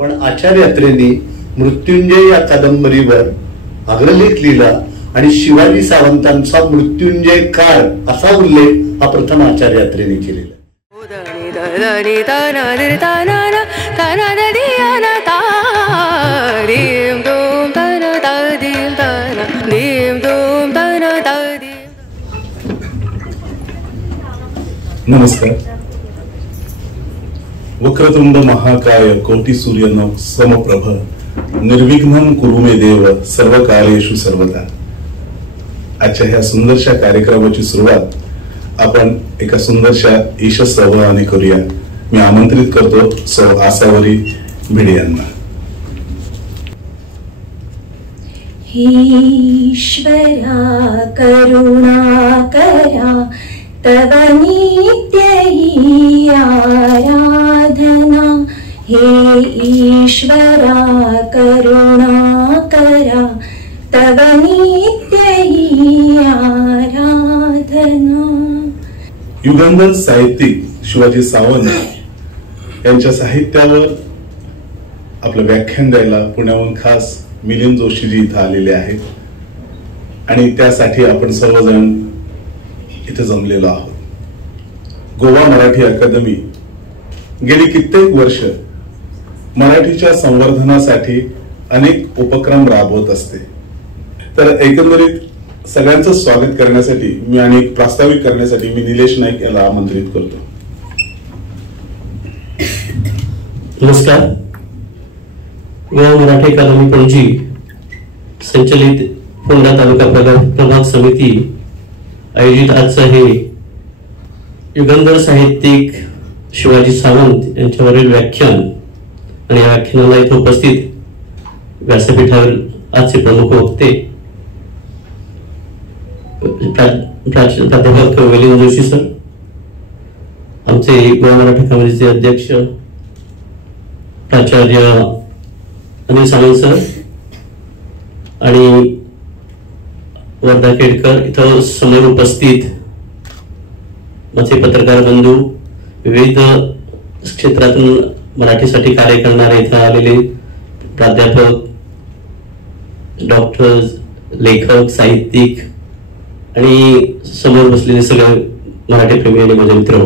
पण आचार्य अत्रेंनी मृत्युंजय या कादंबरीवर अग्रलेख लिहिला आणि शिवाजी सावंतांचा मृत्युंजय काळ असा उल्लेख हा प्रथम आचार्य अत्रेंनी केलेला. नमस्कार. वक्रतुंड महाकाय कोटी सूर्य समप्रभ निर्विघ्नं कुरु मे देव सर्व कालेषु सर्वदा. आजच्या ह्या सुंदरशा कार्यक्रमाची सुरुवात आपण एका सुंदरशा ईश संवादाने करूया. मी आमंत्रित करतो सौ आसावरी भिडे यांना. ईश्वरा करुणा करा तव नित्य ही आराधना. हे ईश्वरा करुणा करा तव नित्य ही आराधना. युगंधर साहित्यिक शिवाजी सावंत यांच्या साहित्यावर आपलं व्याख्यान द्यायला पुण्याहून खास मिलिंद जोशीजी इथं आलेले आहेत आणि त्यासाठी आपण सर्वजण इथे जमलेलो आहोत. गोवा मराठी अकादमी गेली कित्येक वर्ष मराठीच्या संवर्धनासाठी अनेक उपक्रम राबवत असते. तर एकंदरीत सगळ्यांचं स्वागत करण्यासाठी मी आणि प्रास्ताविक करण्यासाठी मी निलेश नाईक याला आमंत्रित करतो. नमस्कार. गोवा मराठी अकादमी पणजी संचलित फोंडा तालुका प्रभाग समिती आयोजित आजचं हे युगंधर साहित्यिक शिवाजी सावंत यांच्यावरील व्याख्यान आणि या व्याख्यानाला इथे उपस्थित व्यासपीठावर आजचे प्रमुख वक्ते प्राध्यापक मिलिंद जोशी सर, आमचे गोवा मराठी अकादमीचे अध्यक्ष प्राचार्य अनिल सावंत सर आणि वर्धा केडकर, इथं समोर उपस्थित माझे पत्रकार बंधू, विविध क्षेत्रातून मराठीसाठी कार्य करणारे इथं आलेले प्राध्यापक, डॉक्टर्स, लेखक, साहित्यिक आणि समोर बसलेले सगळे मराठी प्रेमी आणि माझे मित्र.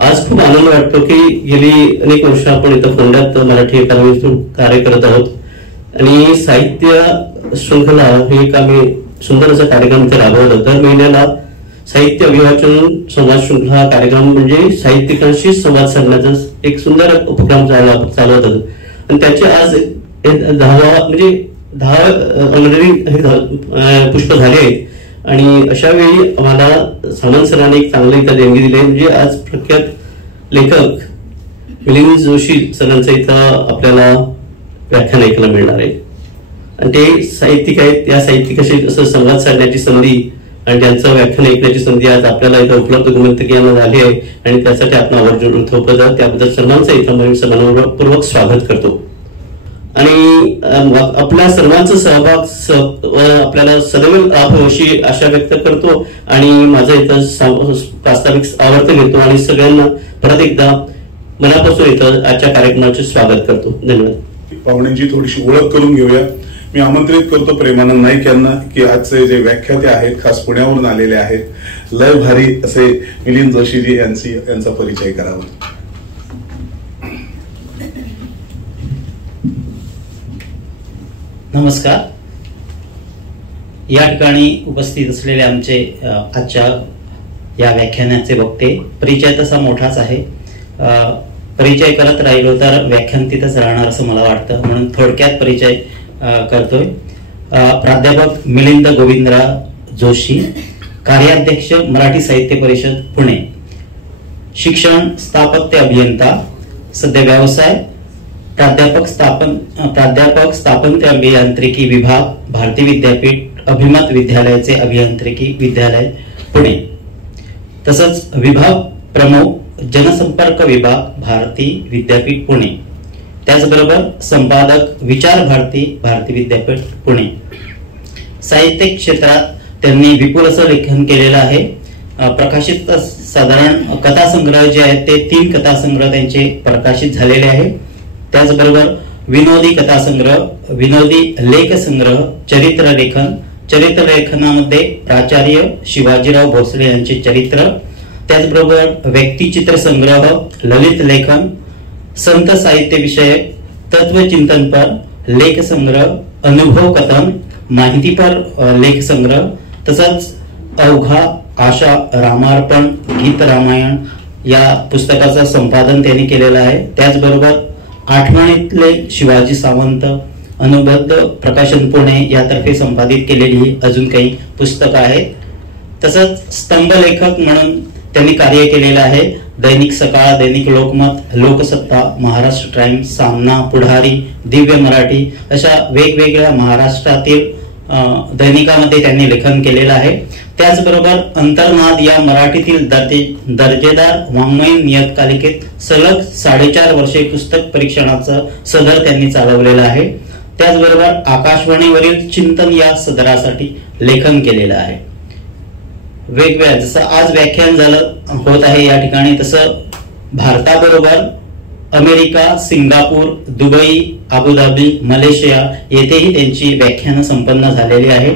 आज खूप आनंद वाटतो की गेली अनेक वर्ष आपण इथं फोंड्यात मराठी अकादमीतून कार्य करत आहोत आणि साहित्य शृंखला हे एक आम्ही सुंदर असा कार्यक्रम इथे राबवला. दर महिन्याला साहित्य अभिवाचन संवाद शृंखला कार्यक्रम म्हणजे साहित्यिकांशी संवाद साधण्याचा एक सुंदर उपक्रम चालवत होता आणि त्याचे आज 10 म्हणजे 10 ऑलरेडी पुष्प झाले आहेत आणि अशा वेळी आम्हाला सावंत सरांनी एक चांगलं इथं देणगी दिली. म्हणजे आज प्रख्यात लेखक मिलिंद जोशी सरांचं इथं आपल्याला व्याख्यान ऐकायला मिळणार आहे आणि ते साहित्यिक आहेत. त्या साहित्यिकाशी असं संवाद साधण्याची संधी आणि त्यांचं व्याख्यान ऐकण्याची संधी आज आपल्याला इथं उपलब्ध गुणवंतकीयांना झाली आहे आणि त्यासाठी आपण आवर्जून थोपवत त्याबद्दल सर्वांचं इथं मी समानपूर्वक स्वागत करतो आणि आपल्या सर्वांचा सहभाग आपल्याला सदैव लाभ अशी आशा व्यक्त करतो आणि माझं इथं प्रास्ताविक आवर्त घेतो आणि सगळ्यांना परत एकदा मनापासून इथं आजच्या कार्यक्रमाचे स्वागत करतो. धन्यवाद. पाहुण्यांची थोडीशी ओळख करून घेऊया. मी आमंत्रित करतो प्रेमानंद नाईक यांना की आजचे जे व्याख्याते आहेत खास पुण्यावरून आलेले आहेत, लय भारी असे मिलिंद जोशीजी यांचा परिचय करावा. नमस्कार. या ठिकाणी उपस्थित असलेले आमचे आजच्या या व्याख्यानाचे वक्ते, परिचय तसा मोठाच आहे, परिचय करत राहिलो तर व्याख्यान तिथंच राहणार असं मला वाटतं, म्हणून थोडक्यात परिचय करतोय. प्राध्यापक मिलिंद गोविंदराव जोशी, कार्याध्यक्ष मराठी साहित्य परिषद पुणे, शिक्षण स्थापत्य अभियंता, सध्या व्यवसाय प्राध्यापक स्थापत्य अभियांत्रिकी विभाग, भारती विद्यापीठ, अभिमत विद्यालयाचे अभियांत्रिकी विद्यालय पुणे, तसंच विभाग प्रमुख जनसंपर्क विभाग, भारती विद्यापीठ पुणे, त्याचबरोबर संपादक विचार भारती, भारती विद्यापीठ पुणे. साहित्य क्षेत्रात त्यांनी विपुल असं लेखन केलेलं आहे. प्रकाशित साधारण कथासंग्रह जे आहेत ते 3 कथासंग्रह त्यांचे प्रकाशित झालेले आहेत. त्याचबरोबर विनोदी कथासंग्रह, विनोदी लेखसंग्रह, चरित्रलेखनामध्ये प्राचार्य शिवाजीराव भोसले यांचे चरित्र, त्याचबरोबर व्यक्तिचित्र संग्रह, ललित लेखन, संत साहित्य विषयक, तत्वचिंतनपर लेखसंग्रह, अनुभव कथन, माहितीपर लेखसंग्रह, तसंच अवघा आशा रामार्पण गीत रामायण या पुस्तकाचं संपादन त्यांनी केलेलं आहे. त्याचबरोबर आठवणीतले शिवाजी सावंत अनुबद्ध प्रकाशन पुणे यातर्फे संपादित केलेली अजून काही पुस्तकं आहेत. तसंच स्तंभलेखक म्हणून त्यांनी कार्य केलेलं आहे. दैनिक सकाळ, दैनिक लोकमत, लोकसत्ता, महाराष्ट्र टाइम्स, सामना, पुढारी, दिव्य मराठी अशा वेगवेगळ्या महाराष्ट्रातील दैनिकामध्ये त्यांनी लेखन केलेलं आहे. त्याचबरोबर अंतर्नाद या मराठीतील दर्जेदार वाङ्मयीन नियतकालिकेत सलग 4.5 वर्षे पुस्तक परीक्षणाचं सदर त्यांनी चालवलेलं आहे. त्याचबरोबर आकाशवाणीवरील चिंतन या सदरासाठी लेखन केलेलं आहे. वेगवेगळ्या जसं आज व्याख्यान झालं होत आहे या ठिकाणी, तसं भारताबरोबर America, Singapore, Dubai, Abu Dhabi, Malaysia येथेही त्यांची व्याख्यानं संपन्न झालेली आहे.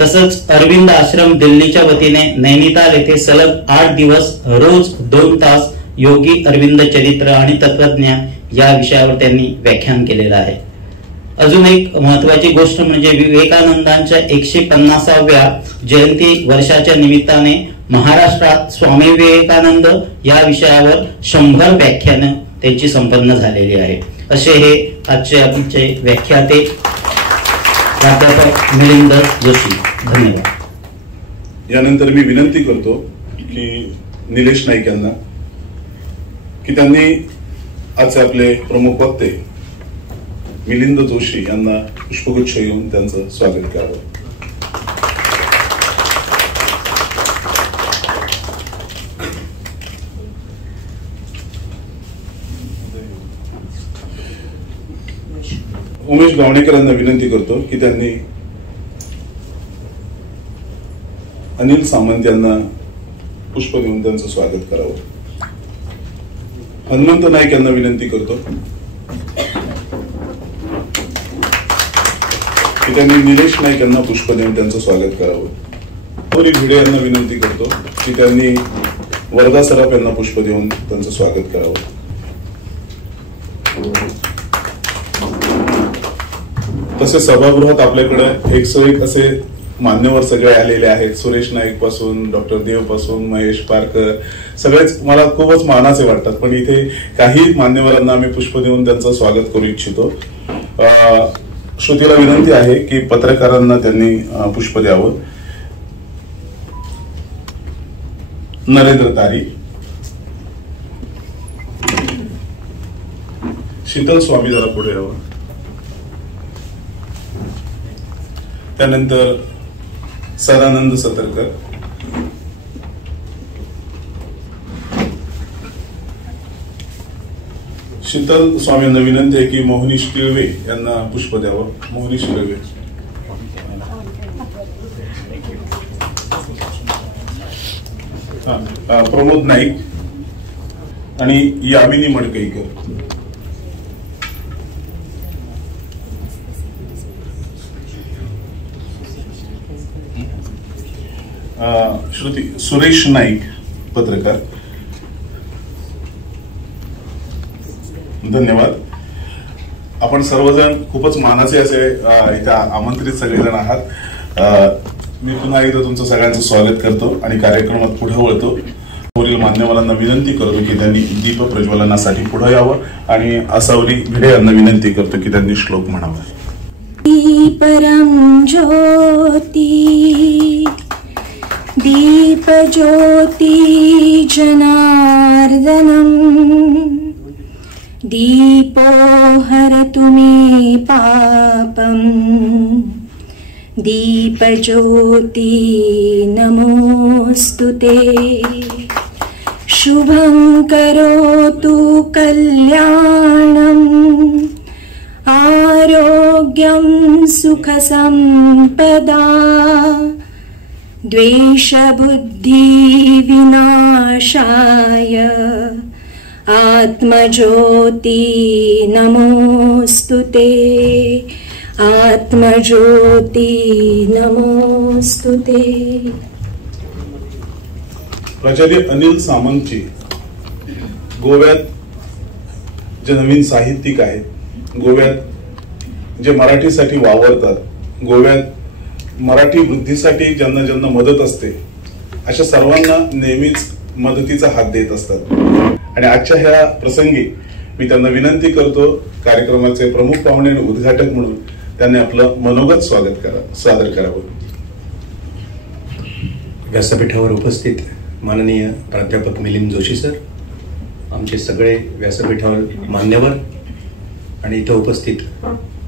तसंच अरविंद आश्रम दिल्लीच्या वतीने नैनिताल येथे सलग 8 दिवस रोज 2 तास योगी अरविंद चरित्र आणि तत्वज्ञान या विषयावर त्यांनी व्याख्यान केलेलं आहे. अजून एक महत्वाची गोष्ट म्हणजे विवेकानंदांच्या 150व्या जयंती वर्षाच्या निमित्ताने महाराष्ट्रात स्वामी विवेकानंद या विषयावर 100 व्याख्यानं त्यांची संपन्न झालेली आहे. असे हे आजचे आमचे व्याख्याते प्राध्यापक मिलिंद जोशी. धन्यवाद. यानंतर मी विनंती करतो की निलेश नाईक यांना की त्यांनी आज आपले प्रमुख वक्ते मिलिंद जोशी यांना पुष्पगुच्छ येऊन त्यांचं स्वागत करावं. उमेश गावणेकर यांना विनंती करतो की त्यांनी अनिल सामंत यांना पुष्प देऊन त्यांचं स्वागत करावं. हनुमंत नाईक यांना विनंती करतो की त्यांनी निलेश नाईक यांना पुष्प देऊन त्यांचं स्वागत करावं. गौरी भिडे यांना विनंती करतो की त्यांनी वरदा सराफ यांना पुष्प देऊन त्यांचं स्वागत करावं. तसे सभागृहात आपल्याकडे 101 असे मान्यवर सगळे आलेले आहेत. सुरेश नाईक पासून, डॉक्टर देव पासून, महेश पारकर, सगळेच मला खूपच मानाचे वाटतात. पण इथे काही मान्यवरांना आम्ही पुष्प देऊन त्यांचं स्वागत करू इच्छितो. श्रुतीला विनंती आहे की पत्रकारांना त्यांनी पुष्प द्यावं. नरेंद्र तारी, शीतल स्वामी जरा पुढे यावं. त्यानंतर सदानंद सतरकर, शीतल स्वामींना विनंती आहे की मोहनीश किळवे यांना पुष्प द्यावं. मोहनीश किळवे, प्रमोद नाईक आणि यामिनी मडकईकर. श्रुती सुरेश नाईक पत्रकार. धन्यवाद. आपण सर्वजण खूपच मानाचे असे इथे आमंत्रित सगळेजण आहात. मी पुन्हा एकदा तुमचं सगळ्यांचं स्वागत करतो आणि कार्यक्रमात पुढे वळतो. वरील मान्यवरांना विनंती करतो की त्यांनी दीप प्रज्वलनासाठी पुढे यावं आणि आसावरी भिडे यांना विनंती करतो की त्यांनी श्लोक म्हणावा. परम ज्योती दीप ज्योती जनार्दनम दीपो हरतु मे पापम दीप ज्योती नमोस्तुते शुभं करोतु कल्याणं आरोग्यं सुख संपदा द्वेषबुद्धि विनाशाय आत्मज्योति नमोस्तुते आत्मज्योति नमोस्तुते। प्राचार्य अनिल सामंतजी गोव्यात जे नवीन साहित्यिक आहेत, गोव्यात जे मराठीसाठी वावरतात, गोव्यात मराठी वृद्धीसाठी ज्यांना ज्यांना मदत असते अशा सर्वांना नेहमीच मदतीचा हात देत असतात। आणि आजच्या ह्या प्रसंगी मी त्यांना विनंती करतो, कार्यक्रमाचे प्रमुख पाहुणे आणि उद्घाटक म्हणून त्यांनी आपलं मनोगत सादर करावं। व्यासपीठावर उपस्थित माननीय प्राध्यापक मिलिंद जोशी सर, आमचे सगळे व्यासपीठावर मान्यवर आणि इथं उपस्थित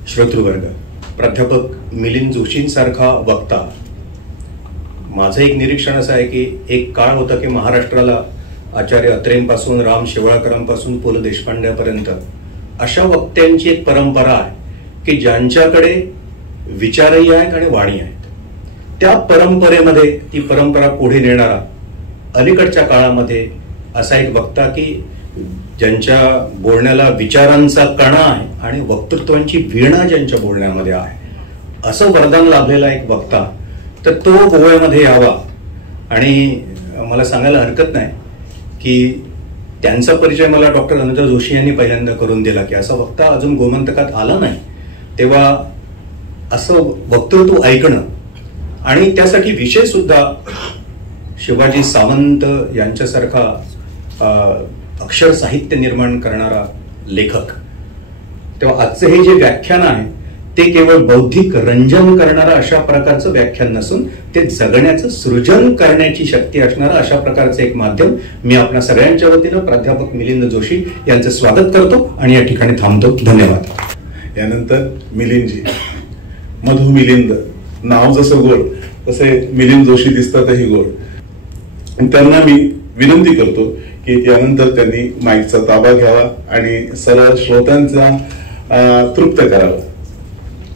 श्रोतृवर्ग, प्राध्यापक मिलिंद जोशींसारखा वक्ता, माझं एक निरीक्षण असं आहे की एक काळ होता की महाराष्ट्राला आचार्य अत्रेंपासून राम शेवाळकरांपासून पु ल देशपांड्यापर्यंत अशा वक्त्यांची एक परंपरा आहे की ज्यांच्याकडे विचारही आहेत आणि वाणी आहेत। त्या परंपरेमध्ये ती परंपरा पुढे नेणारा अलीकडच्या काळामध्ये असा एक वक्ता की ज्यांच्या बोलण्याला विचारांचा कणा आहे आणि वक्तृत्वांची वीणा ज्यांच्या बोलण्यामध्ये आहे, असं वरदान लाभलेला एक वक्ता, तर तो गोव्यामध्ये यावा। आणि मला सांगायला हरकत नाही की त्यांचा परिचय मला डॉक्टर अनुजा जोशी यांनी पहिल्यांदा करून दिला की असा वक्ता अजून गोमंतकात आला नाही, तेव्हा असं वक्तृत्व ऐकणं आणि त्यासाठी विषय सुद्धा शिवाजी सावंत यांच्यासारखा अक्षर साहित्य निर्माण करणारा लेखक। तेव्हा आजचे हे जे व्याख्यान आहे ते केवळ बौद्धिक रंजन करणारं अशा प्रकारचं व्याख्यान नसून ते जगण्याचं सृजन करण्याची शक्ती असणारं अशा प्रकारचं एक माध्यम। मी आपल्या सगळ्यांच्या वतीनं प्राध्यापक मिलिंद जोशी यांचं स्वागत करतो आणि या ठिकाणी थांबतो। धन्यवाद। यानंतर मिलिंदजी, मधु मिलिंद, नाव जसं गोड तसे मिलिंद जोशी दिसतातही गोड। त्यांना मी विनंती करतो की त्यानंतर त्यांनी माईकचा ताबा घ्यावा आणि सर्व श्रोत्यांचा तृप्त करावा।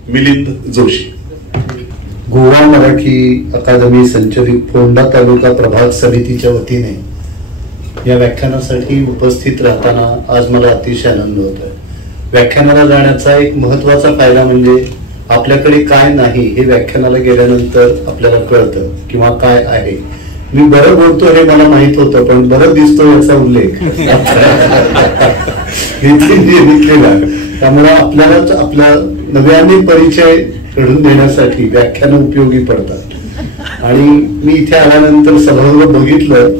मिलिंद जोशी। गोवा मराठी अकादमी संचलित फोंडा तालुका प्रभाग समितीच्या वतीने या व्याख्यानासाठी उपस्थित राहताना आज मला अतिशय आनंद होत आहे। व्याख्यानाला जाण्याचा एक महत्वाचा फायदा म्हणजे आपल्याकडे काय नाही हे व्याख्यानाला गेल्यानंतर आपल्याला कळतं किंवा काय आहे। मी बरं बोलतो हे मला माहित होतं, पण बरं दिसतो याचा उल्लेख त्यामुळे आपल्यालाच आपला नव्याने परिचय घडून देण्यासाठी व्याख्यान उपयोगी पडतात। आणि मी इथे आल्यानंतर सभागृह बघितलं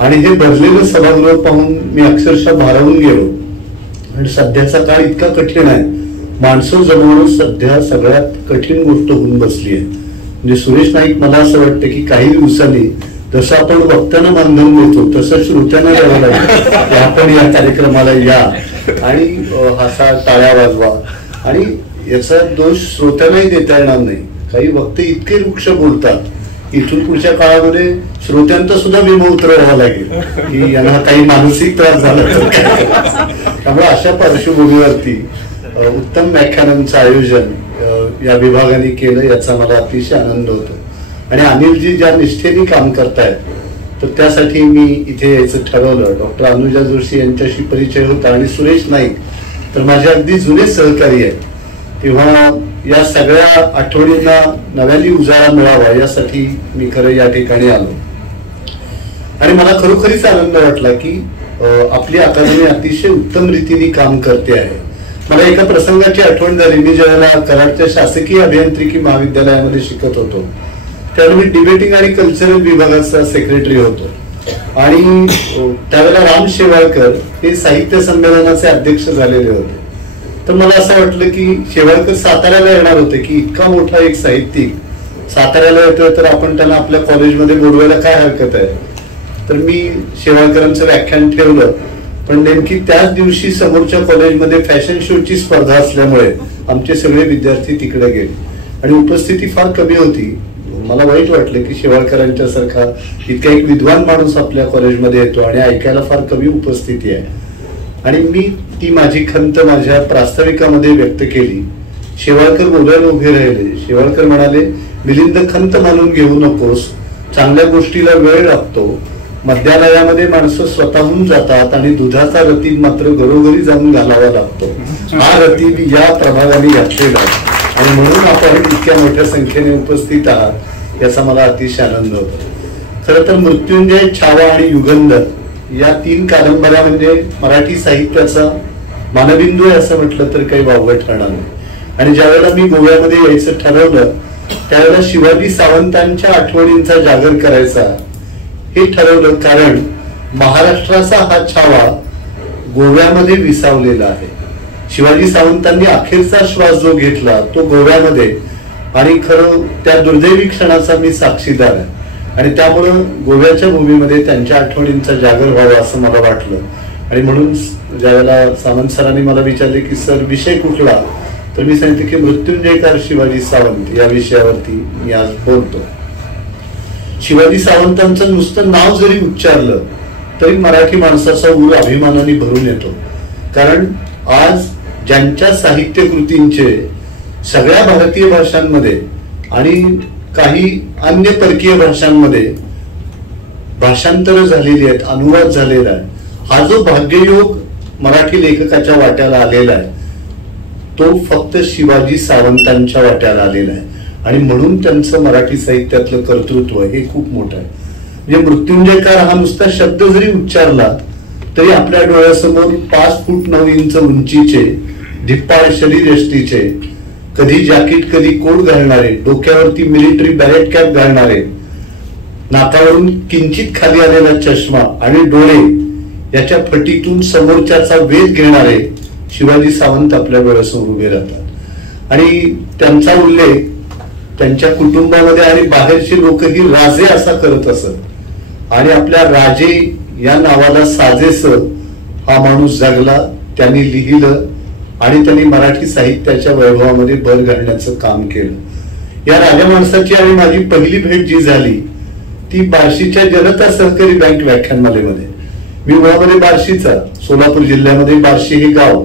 आणि हे भरलेलं सभागृह पाहून मी अक्षरशः भारावून गेलो। आणि सध्याचा काळ इतका कठीण आहे, माणसं जमवणं सध्या सगळ्यात कठीण गोष्ट होऊन बसली आहे। म्हणजे सुरेश नाईक, मला असं वाटतं की काही दिवसांनी जसं आपण वक्त्यांना मानधन देतो तसं श्रोत्यांना द्यावं लागेल, आपण या कार्यक्रमाला या आणि हसा टाळ्या वाजवा। आणि याचा दोष श्रोत्यांनाही देता येणार नाही। काही वक्ते इतके वृक्ष बोलतात, इथून पुढच्या काळामध्ये श्रोत्यांचा सुद्धा विमा उतरवावा लागेल की यांना काही मानसिक त्रास झाला तर काय। त्यामुळे अशा पार्श्वभूमीवरती उत्तम व्याख्यानांचं आयोजन या विभागाने केलं, याचा मला अतिशय आनंद होतो। आणि अनिलजी ज्या निष्ठेने काम करतायत तर त्यासाठी मी इथे यायचं ठरवलं। डॉक्टर अनुजा जोशी यांच्याशी परिचय होता आणि सुरेश नाईक तर माझे अगदी जुने सहकारी आहेत, तेव्हा या सगळ्या आठवणींना नव्याने उजाळा मिळावा यासाठी मी खरं या ठिकाणी आलो। आणि मला खरोखरीच आनंद वाटला की आपली अकादमी अतिशय उत्तम रीतीने काम करते आहे। मला एका प्रसंगाची आठवण झाली। मी ज्यावेळेला कराडच्या शासकीय अभियांत्रिकी महाविद्यालयामध्ये शिकत होतो त्यावेळी मी डिबेटिंग आणि कल्चरल विभागाचा सेक्रेटरी होतो आणि त्यावेळेला राम शेवाळकर हे साहित्य संमेलनाचे अध्यक्ष झालेले होते। तर मला असं वाटलं की शेवाळकर साताऱ्याला येणार होते की इतका मोठा एक साहित्यिक साताऱ्याला येतोय तर आपण त्यांना आपल्या कॉलेजमध्ये बोलवायला काय हरकत आहे। तर मी शेवाळकरांचं व्याख्यान ठेवलं, पण नेमकी त्याच दिवशी समोरच्या कॉलेजमध्ये फॅशन शोची स्पर्धा असल्यामुळे आमचे सगळे विद्यार्थी तिकडे गेले आणि उपस्थिती फार कमी होती। मला वाईट वाटलं की शेवाळकरांच्या सारखा इतका एक विद्वान माणूस आपल्या कॉलेजमध्ये येतो आणि ऐकायला फार कमी उपस्थिती आहे। आणि मी ती माझी खंत माझ्या प्रास्ताविकामध्ये व्यक्त केली। शेवाळकर बोलायला उभे राहिले। शेवाळकर म्हणाले, मिलिंद खंत मानून घेऊ नकोस, चांगल्या गोष्टीला वेळ लागतो. मद्यालयामध्ये माणसं स्वतःहून जातात आणि दुधाचा रतीब मात्र घरोघरी जाऊन घालावा लागतो. हा रतीब या प्रभागाने घातलेला आहे आणि म्हणून आपण इतक्या मोठ्या संख्येने उपस्थित आहात याचा मला अतिशय आनंद होतो. खरं तर मृत्युंजय, छावा आणि युगंधर या 3 कादंबऱ्या म्हणजे मराठी साहित्याचा मानबिंदू आहे असं म्हटलं तर काही वावगं ठरणार नाही. आणि ज्या वेळेला मी गोव्यामध्ये यायचं ठरवलं त्यावेळेला शिवाजी सावंतांच्या आठवणींचा जागर करायचा हे ठरवलं, कारण महाराष्ट्राचा हा छावा गोव्यामध्ये विसावलेला आहे. शिवाजी सावंतांनी अखेरचा श्वास जो घेतला तो गोव्यामध्ये, आणि खरं त्या दुर्दैवी क्षणाचा मी साक्षीदार आहे. आणि त्यामुळं गोव्याच्या भूमीमध्ये त्यांच्या आठवणींचा जागर व्हावा असं मला वाटलं. आणि म्हणून ज्यावेळेला सावंत सरांनी मला विचारले की सर विषय कुठला, तर मी सांगितलं की मृत्युंजयकार शिवाजी सावंत या विषयावरती मी आज बोलतो. शिवाजी सावंतांचं नुसतं नाव जरी उच्चारलं तरी मराठी माणसाचा ऊर अभिमानाने भरून येतो. कारण आज ज्यांच्या साहित्य कृतींचे सगळ्या भारतीय भाषांमध्ये आणि काही अन्य परकीय भाषांमध्ये भाषांतर झालेली आहेत, अनुवाद झालेला आहे, हा जो भाग्ययोग मराठी लेखकाच्या वाट्याला आलेला आहे तो फक्त शिवाजी सावंतांच्या वाट्याला आलेला आहे. आणि म्हणून त्यांचं मराठी साहित्यातलं कर्तृत्व हे खूप मोठं आहे. म्हणजे मृत्युंजयकार हा नुसता शब्द जरी उच्चारला तरी आपल्या डोळ्यासमोर 5 फूट 9 इंच उंचीचे, धिप्पाळ शरीर यष्टीचे, कधी जॅकेट कधी कोट घालणारे, डोक्यावरती मिलिटरी बॅरेट कॅप घालणारे, नाकावरून किंचित खाली आलेला चष्मा आणि डोळे याच्या फटीतून समोरच्याचा वेध घेणारे शिवाजी सावंत आपल्या डोळ्यासमोर उभे राहतात. आणि त्यांचा उल्लेख त्यांच्या कुटुंबामध्ये आणि बाहेरचे लोकही राजे असा करत असत. आणि आपल्या राजे या नावाला साजेस हा माणूस जगला, त्यांनी लिहिलं आणि त्यांनी मराठी साहित्याच्या वैभवामध्ये भर घालण्याचं काम केलं. या राजा माणसाची आणि माझी पहिली भेट जी झाली ती बार्शीच्या जनता सहकारी बँक व्याख्यानमालेमध्ये. मी मुळामध्ये बार्शीचा, सोलापूर जिल्ह्यामध्ये बार्शी हे गाव,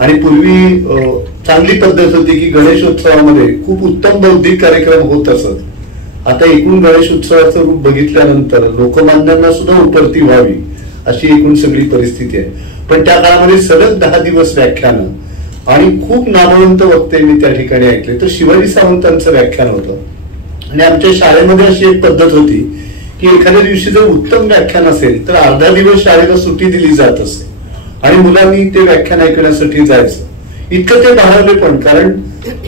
आणि पूर्वी चांगली पद्धत होती की गणेशोत्सवामध्ये खूप उत्तम बौद्धिक कार्यक्रम होत असत. आता एकूण गणेश उत्सवाचं रूप बघितल्यानंतर लोकमान्यांना सुद्धा उपरती व्हावी अशी एकूण सगळी परिस्थिती आहे. पण त्या काळामध्ये सलग 10 दिवस व्याख्यानं आणि खूप नामवंत वक्ते मी त्या ठिकाणी ऐकले. तर शिवाजी सावंतांचं व्याख्यान होतं. आणि आमच्या शाळेमध्ये अशी एक पद्धत होती की एखाद्या दिवशी जर उत्तम व्याख्यान असेल तर अर्धा दिवस शाळेला सुट्टी दिली जात असे आणि मुलांनी ते व्याख्यान ऐकण्यासाठी जायचं. इतकं ते भारावले पण, कारण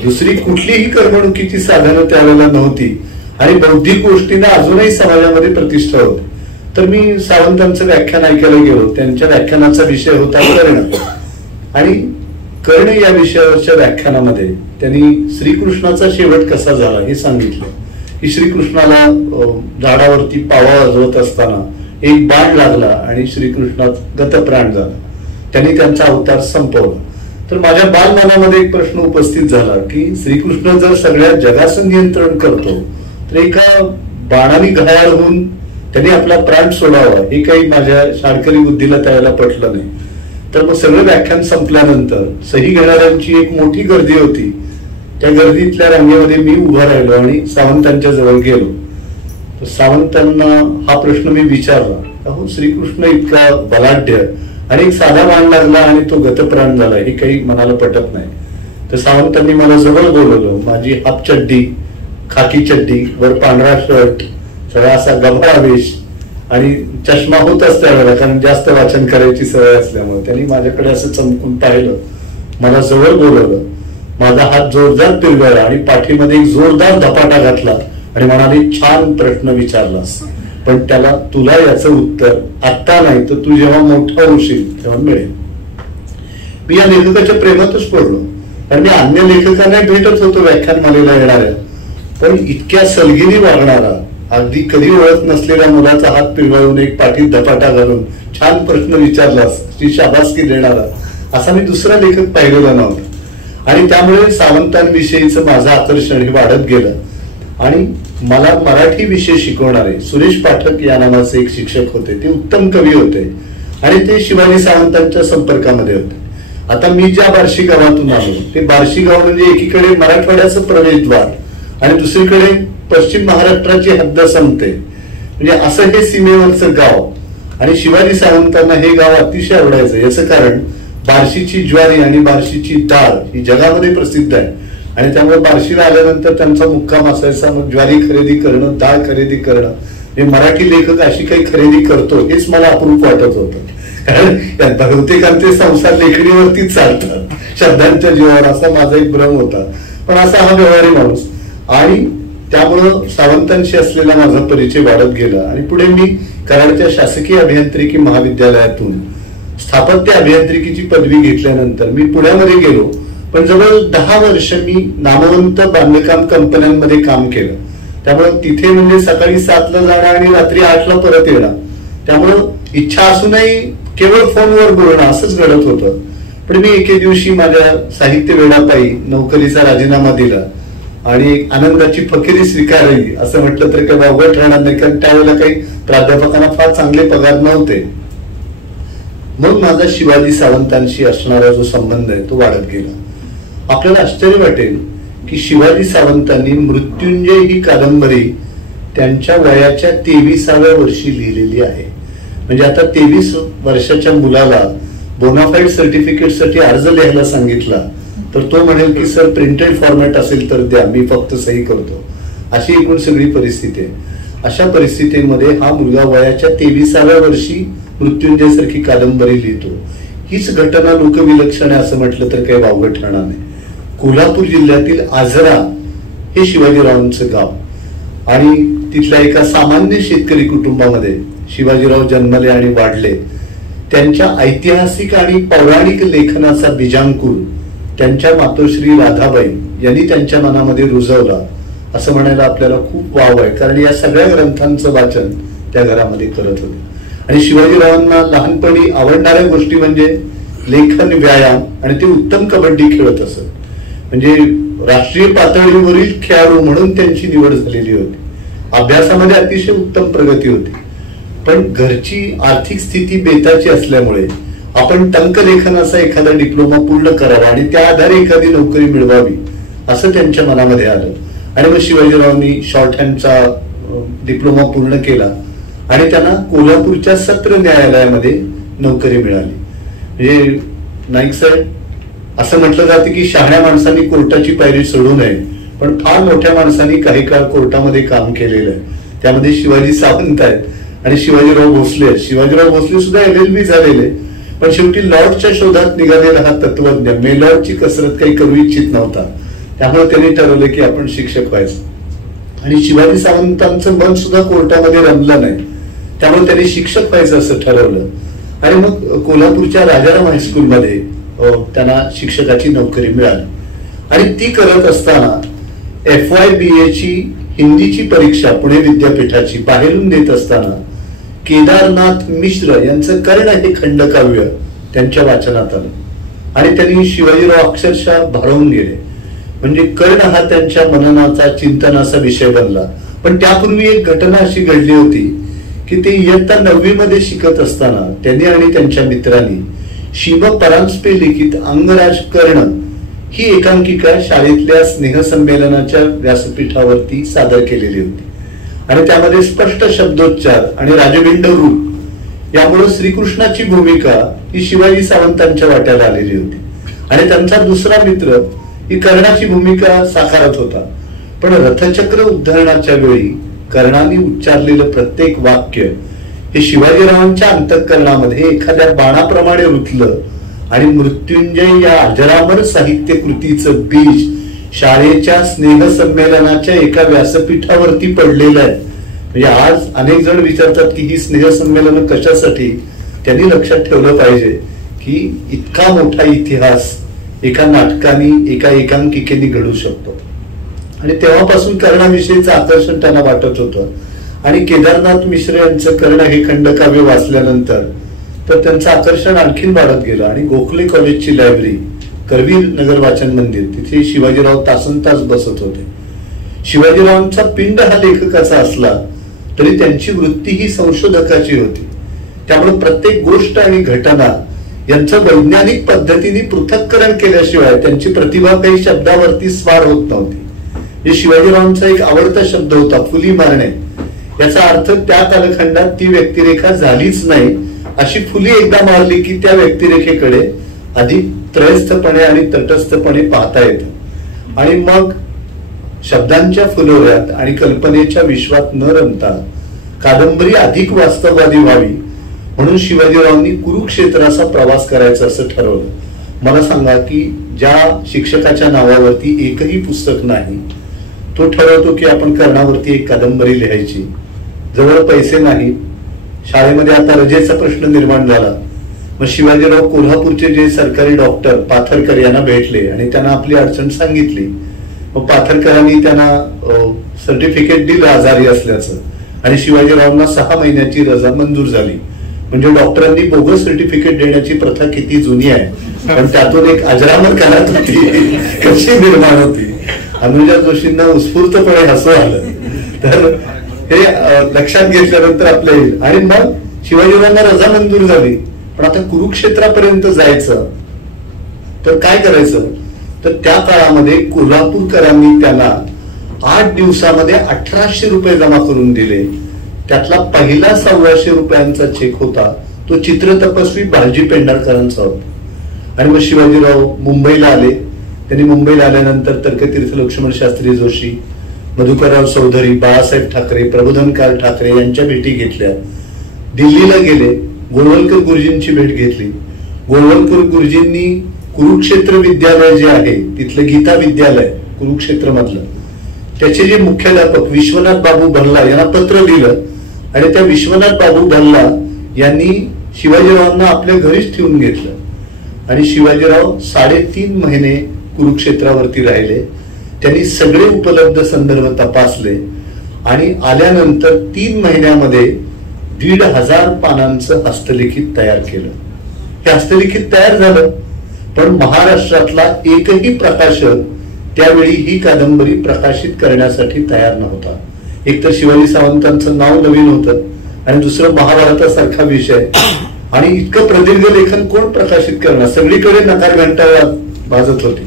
दुसरी कुठलीही करमणुकीची साधनं त्यावेळेला नव्हती आणि बौद्धिक गोष्टींना अजूनही समाजामध्ये प्रतिष्ठा होती. तर मी सावंतांचं व्याख्यान ऐकायला गेलो. त्यांच्या व्याख्यानाचा विषय होता कर्ण. आणि कर्ण या विषयावरच्या व्याख्यानामध्ये त्यांनी श्रीकृष्णाचा शेवट कसा झाला हे सांगितलं. की श्रीकृष्णाला झाडावरती पावा वाजवत असताना एक बाण लागला आणि श्रीकृष्णात गतप्राण झाला. त्यांनी त्यांचा अवतार संपवला. तर माझ्या बालमनामध्ये एक प्रश्न उपस्थित झाला की श्रीकृष्ण जर सगळ्या जगाचं नियंत्रण करतो तर एका बाणाने घायाळ होऊन त्यांनी आपला प्राण सोडावा हे काही माझ्या शाळकरी बुद्धीला त्यावेळेला पटलं नाही. तर मग सगळं व्याख्यान संपल्यानंतर सही घेणाऱ्यांची एक मोठी गर्दी होती. त्या गर्दीतल्या रांगेमध्ये मी उभा राहिलो आणि सावंतांच्या जवळ गेलो. तर सावंतांना हा प्रश्न मी विचारला, अहो श्रीकृष्ण इतका बलाढ्य आणि एक साधा बाण लागला आणि तो गतप्राण झाला हे काही मनाला पटत नाही. तर सावंतांनी मला जवळ बोलवलं. माझी हाफ चड्डी, खाकी चड्डी, वर पांढरा शर्ट, सगळा असा गभरा वेश आणि चष्मा होताच त्यावेळेला, कारण जास्त वाचन करायची सवय असल्यामुळे. त्यांनी माझ्याकडे असं चमकून पाहिलं, मला जवळ बोलवलं, माझा हात जोरदार फिरवला आणि पाठीमध्ये एक जोरदार धपाटा घातला आणि म्हणाले, छान प्रश्न विचारलास, पण त्याला तुला याचं उत्तर आत्ता नाही तर तू जेव्हा मोठा होशील तेव्हा मिळेल. मी या लेखकाच्या प्रेमातच पडलो. कारण मी अन्य लेखकांना भेटत होतो व्याख्यानमालेला येणाऱ्या, पण इतक्या सलगीने वागणारा, अगदी कधी ओळख नसलेल्या मुलाचा हात पिळवून एक पाठीत धपाटा घालून छान प्रश्न विचारलास ती शाबासकी देणारा असा मी दुसरा लेखक पाहिलेला नव्हता. आणि त्यामुळे सावंतांविषयीचं माझं आकर्षण हे वाढत गेलं. आणि मला मराठी विषय शिकवणारे सुरेश पाठक या नावाचे एक शिक्षक होते. ते उत्तम कवी होते आणि ते शिवाजी सावंतांच्या संपर्कामध्ये होते. आता मी ज्या बार्शी गावातून आलो ते बार्शी गाव म्हणजे एकीकडे मराठवाड्याचं प्रवेशद्वार आणि दुसरीकडे पश्चिम महाराष्ट्राची हद्द संपते. म्हणजे असं हे सीमेवरचं गाव. आणि शिवाजी सावंतांना हे गाव अतिशय आवडायचं. याचं कारण बार्शीची ज्वारी आणि बार्शीची डाळ ही जगामध्ये प्रसिद्ध आहे. आणि त्यामुळे बार्शीला आल्यानंतर त्यांचा मुक्काम असायचा. मग ज्वारी खरेदी करणं, डाळ खरेदी करणं. हे मराठी लेखक अशी काही खरेदी करतो हेच मला अप्रूप वाटत होतं. कारण बहुतेकांचे संसार लेखणीवरतीच चालतात, शब्दांच्या जीवावर, असा माझा एक भ्रम होता. पण असा हा व्यवहारी माणूस. आणि त्यामुळं सावंतांशी असलेला माझा परिचय वाढत गेला. आणि पुढे मी कराडच्या शासकीय अभियांत्रिकी महाविद्यालयातून स्थापत्य अभियांत्रिकीची पदवी घेतल्यानंतर मी पुण्यामध्ये गेलो. पण जवळ 10 वर्ष मी नामवंत बांधकाम कंपन्यांमध्ये काम केलं. त्यामुळं तिथे म्हणजे सकाळी 7ला जाणं आणि रात्री 8ला परत येणं. त्यामुळं इच्छा असूनही केवळ फोनवर बोलणं असंच घडत होतं. पण मी एके दिवशी माझ्या साहित्य वेळापायी नोकरीचा राजीनामा दिला आणि आनंदाची फकिरी स्वीकारली असं म्हटलं तर काही वावगं ठरणार नाही. कारण त्यावेळेला काही प्राध्यापकांना फार चांगले पगार नव्हते. मग माझा शिवाजी सावंतांशी असणारा जो संबंध आहे तो वाढत गेला. आपल्याला आश्चर्य वाटेल की शिवाजी सावंतांनी मृत्युंजय ही कादंबरी त्यांच्या वयाच्या 23व्या वर्षी लिहिलेली आहे. म्हणजे आता 23 वर्षाच्या मुलाला बोनाफाईड सर्टिफिकेटसाठी अर्ज लिहायला सांगितला तर तो म्हणेल की सर प्रिंटेड फॉर्मॅट असेल तर द्या, मी फक्त सही करतो. अशी एकूण सगळी परिस्थिती आहे. अशा परिस्थितीमध्ये हा मुलगा वयाच्या 23व्या वर्षी मृत्युंजय सारखी कादंबरी लिहितो. हीच घटना लोकविलक्षण आहे असं म्हटलं तर काही वावगं ठरणार नाही. कोल्हापूर जिल्ह्यातील आजरा हे शिवाजीरावांचं गाव. आणि तिथल्या एका सामान्य शेतकरी कुटुंबामध्ये शिवाजीराव जन्मले आणि वाढले. त्यांच्या ऐतिहासिक आणि पौराणिक लेखनाचा बीजांकुर त्यांच्या मातोश्री राधाबाई यांनी त्यांच्या मनामध्ये रुजवला असं म्हणायला आपल्याला खूप वाव आहे. कारण या सगळ्या ग्रंथांचं वाचन त्या घरामध्ये करत होते. आणि शिवाजीरावांना लहानपणी आवडणाऱ्या गोष्टी म्हणजे लेखन, व्यायाम आणि ते उत्तम कबड्डी खेळत असत. म्हणजे राष्ट्रीय पातळीवरील खेळाडू म्हणून त्यांची निवड झालेली होती. अभ्यासामध्ये अतिशय उत्तम प्रगती होती. पण घरची आर्थिक स्थिती बेताची असल्यामुळे आपण टंकलेखनाचा एखादा डिप्लोमा पूर्ण करावा आणि त्या आधारे एखादी नोकरी मिळवावी असं त्यांच्या मनामध्ये आलं. आणि मग शिवाजीरावांनी शॉर्ट हँडचा डिप्लोमा पूर्ण केला आणि त्यांना कोल्हापूरच्या सत्र न्यायालयामध्ये नोकरी मिळाली. म्हणजे नाईक साहेब असं म्हटलं जातं की शहाण्या माणसांनी कोर्टाची पायरी सोडू नये. पण फार मोठ्या माणसांनी काही काळ कोर्टामध्ये काम केलेलं आहे. त्यामध्ये शिवाजी सावंत आहेत आणि शिवाजीराव भोसले आहेत. शिवाजीराव भोसले सुद्धा LLB झालेले. पण शेवटी लॉर्डच्या शोधात निघालेला हा तत्वज्ञ मेलॉर्डची कसरत काही करू इच्छित नव्हता. त्यामुळे त्यांनी ठरवलं की आपण शिक्षक व्हायचं. आणि शिवाजी सावंतांचं मन सुद्धा कोर्टामध्ये रमलं नाही. त्यामुळे त्यांनी शिक्षक व्हायचं असं ठरवलं. आणि मग कोल्हापूरच्या राजाराम हायस्कूलमध्ये त्यांना शिक्षकाची नोकरी मिळाली. आणि ती करत असताना FYBA ची हिंदीची परीक्षा पुणे विद्यापीठाची बाहेरून देत असताना केदारनाथ मिश्र यांचं कर्ण हे खंडकाव्य त्यांच्या वाचनात आलं आणि त्यांनी शिवाजीराव अक्षरशः भारावून गेले. म्हणजे कर्ण हा त्यांच्या मननाचा, चिंतनाचा विषय बनला. पण त्यापूर्वी एक घटना अशी घडली होती की ते इयत्ता 9वी मध्ये शिकत असताना त्यांनी आणि त्यांच्या मित्रांनी शिव परांजपे लिखित अंगराज कर्ण ही एकांकिका शाळेतल्या स्नेहसंमेलनाच्या व्यासपीठावरती सादर केलेली होती. आणि त्यामध्ये स्पष्ट शब्दोच्चार आणि राजबिंड रूप यामुळे श्रीकृष्णाची भूमिका ही शिवाजी सावंतांच्या वाट्याला आलेली होती. आणि त्यांचा दुसरा मित्र ही कर्णाची भूमिका साकारत होता. पण रथचक्र उद्धरणाच्या वेळी कर्णाने उच्चारलेलं प्रत्येक वाक्य हे शिवाजीरावांच्या अंतःकरणामध्ये एखाद्या बाणाप्रमाणे रुतलं. आणि मृत्युंजय या अजरामर साहित्य कृतीचं बीज शाळेच्या स्नेहसंमेलनाच्या एका व्यासपीठावरती पडलेलं आहे. म्हणजे आज अनेक जण विचारतात की ही स्नेहसंमेलन कशासाठी. त्यांनी लक्षात ठेवलं पाहिजे की इतका मोठा इतिहास एका नाटकाने, एका एकांकिकेने घडू शकतो. आणि तेव्हापासून कर्णाविषयीचं आकर्षण त्यांना वाटत होतं. आणि केदारनाथ मिश्र यांचं कर्ण हे खंडकाव्य वाचल्यानंतर तर त्यांचं आकर्षण आणखीन वाढत गेलं. आणि गोखले कॉलेजची लायब्ररी, करवीर नगर वाचन मंदिर, तिथे शिवाजीराव तासनतास बसत होते. शिवाजीरावांचा पिंड हा लेखकाचा असला तरी त्यांची वृत्ती ही संशोधकाची होती. त्यामुळे प्रत्येक गोष्ट आणि घटना यांचं वैज्ञानिक पद्धतीने पृथक्करण केल्याशिवाय त्यांची प्रतिभा काही शब्दावरती स्वार होत नव्हती. हे शिवाजीरावांचा एक आवडता शब्द होता फुली मारणे. याचा अर्थ त्या कालखंडात ती व्यक्तिरेखा झालीच नाही, अशी फुली एकदा मारली की त्या व्यक्तिरेखेकडे अधिक त्रयस्थपणे आणि तटस्थपणे पाहता येतं. आणि मग शब्दांच्या फुलोऱ्यात आणि कल्पनेच्या विश्वात न रमता कादंबरी अधिक वास्तववादी व्हावी म्हणून शिवाजीरावांनी कुरुक्षेत्राचा प्रवास करायचा असं ठरवलं. मला सांगा की ज्या शिक्षकाच्या नावावरती एकही पुस्तक नाही, तो ठरवतो की आपण कर्णावरती एक कादंबरी लिहायची, जवळ पैसे नाही, शाळेमध्ये आता रजेचा प्रश्न निर्माण झाला. मग शिवाजीराव कोल्हापूरचे जे सरकारी डॉक्टर पाथरकर यांना भेटले आणि त्यांना आपली अडचण सांगितली. मग पाथरकरांनी त्यांना सर्टिफिकेट दिलं आजारी असल्याचं आणि शिवाजीरावांना 6 महिन्याची रजा मंजूर झाली. म्हणजे डॉक्टरांनी बोगस सर्टिफिकेट देण्याची प्रथा किती जुनी आहे, पण त्यातून एक अजरामर कला होती कशी निर्माण होती. अनुजा जोशींना उत्स्फूर्तपणे हसू आलं. तर हे लक्षात घेतल्यानंतर आपल्या येईल. आणि मग शिवाजीरावांना रजा मंजूर झाली, पण आता कुरुक्षेत्रापर्यंत जायचं तर काय करायचं. तर त्या काळामध्ये कोल्हापूरकरांनी त्याला 8 दिवसामध्ये 1800 रुपये जमा करून दिले. त्यातला पहिला 1,600 रुपयांचा चेक होता तो चित्रतपस्वी भालजी पेंढारकरांचा होता. आणि मग शिवाजीराव मुंबईला आले. त्यांनी मुंबईला आल्यानंतर तर्कतीर्थ लक्ष्मण शास्त्री जोशी, मधुकरराव चौधरी, बाळासाहेब ठाकरे, प्रबोधनकार ठाकरे यांच्या भेटी घेतल्या. दिल्लीला गेले, गोळवलकर गुरुजींची भेट घेतली. गोळवलकर गुरुजींनी कुरुक्षेत्र विद्यालय जे आहे तिथलं गीता विद्यालय कुरुक्षेत्र मधलं, त्याचे जे मुख्याध्यापक विश्वनाथ बाबू भल्ला यांना पत्र दिलं आणि त्या विश्वनाथ बाबू भल्ला यांनी शिवाजीरावांना आपल्या घरीच ठेवून घेतलं. आणि शिवाजीराव 3.5 महिने कुरुक्षेत्रावरती राहिले. त्यांनी सगळे उपलब्ध संदर्भ तपासले आणि आल्यानंतर 3 महिन्यामध्ये 1,500 पानांचं हस्तलिखित तयार केलं. हे हस्तलिखित तयार झालं, पण महाराष्ट्रातला एकही प्रकाशक त्यावेळी ही कादंबरी प्रकाशित करण्यासाठी तयार नव्हता. एक तर शिवाजी सावंतांचं नाव नवीन होतं आणि दुसरं महाभारतासारखा विषय आणि इतकं प्रदीर्घ लेखन कोण प्रकाशित करणार. सगळीकडे नकार घंटा वाजत होती.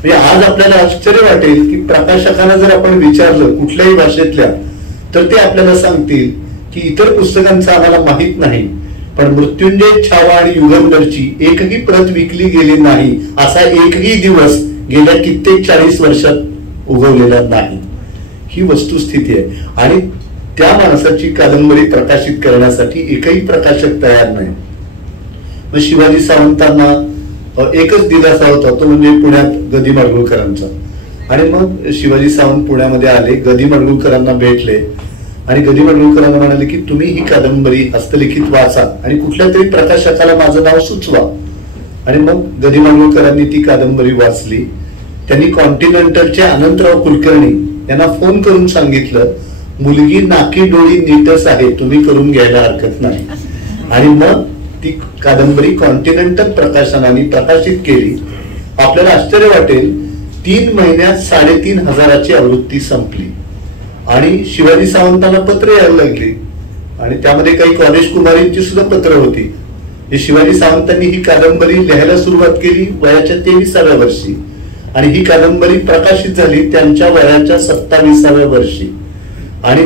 म्हणजे आज आपल्याला आश्चर्य वाटेल की प्रकाशकांना जर आपण विचारलं कुठल्याही भाषेतल्या, तर ते आपल्याला सांगतील की इतर पुस्तकांचं आम्हाला माहित नाही, पण मृत्युंजय छावा आणि युगंधरची एकही प्रत विकली गेली नाही असा एकही दिवस गेल्या कित्येक 40 वर्षात उगवलेला नाही. ही वस्तुस्थिती आहे. आणि त्या माणसाची कादंबरी प्रकाशित करण्यासाठी एकही प्रकाशक तयार नाही. मग शिवाजी सावंतांना एकच दिलासा होता, तो म्हणजे पुण्यात गदी माडगुळकरांचा. आणि मग शिवाजी सावंत पुण्यामध्ये आले, गदी माडगुळकरांना भेटले आणि गदी माडगुळकरांना म्हणाले की तुम्ही ही कादंबरी हस्तलिखित वाचा आणि कुठल्या तरी प्रकाशकाला माझं नाव सुचवा. आणि मग गदी माडगुळकरांनी ती कादंबरी वाचली. त्यांनी कॉन्टिनेंटलचे अनंतराव कुलकर्णी यांना फोन करून सांगितलं मुलगी नाकी डोळी नीटच आहे, तुम्ही करून घ्यायला हरकत नाही. आणि मग ती कादंबरी कॉन्टिनेंटल प्रकाशनाने प्रकाशित केली. आपल्याला आश्चर्य वाटेल, 3 महिन्यात 3,500ची आवृत्ती संपली. आणि शिवाजी सावंतांना पत्र यायला लागली आणि त्यामध्ये काही कॉलेज कुमारींची सुद्धा पत्र होती. शिवाजी सावंतांनी ही कादंबरी लिहायला सुरुवात केली वयाच्या 23व्या वर्षी आणि ही कादंबरी प्रकाशित झाली त्यांच्या वयाच्या 27व्या वर्षी. आणि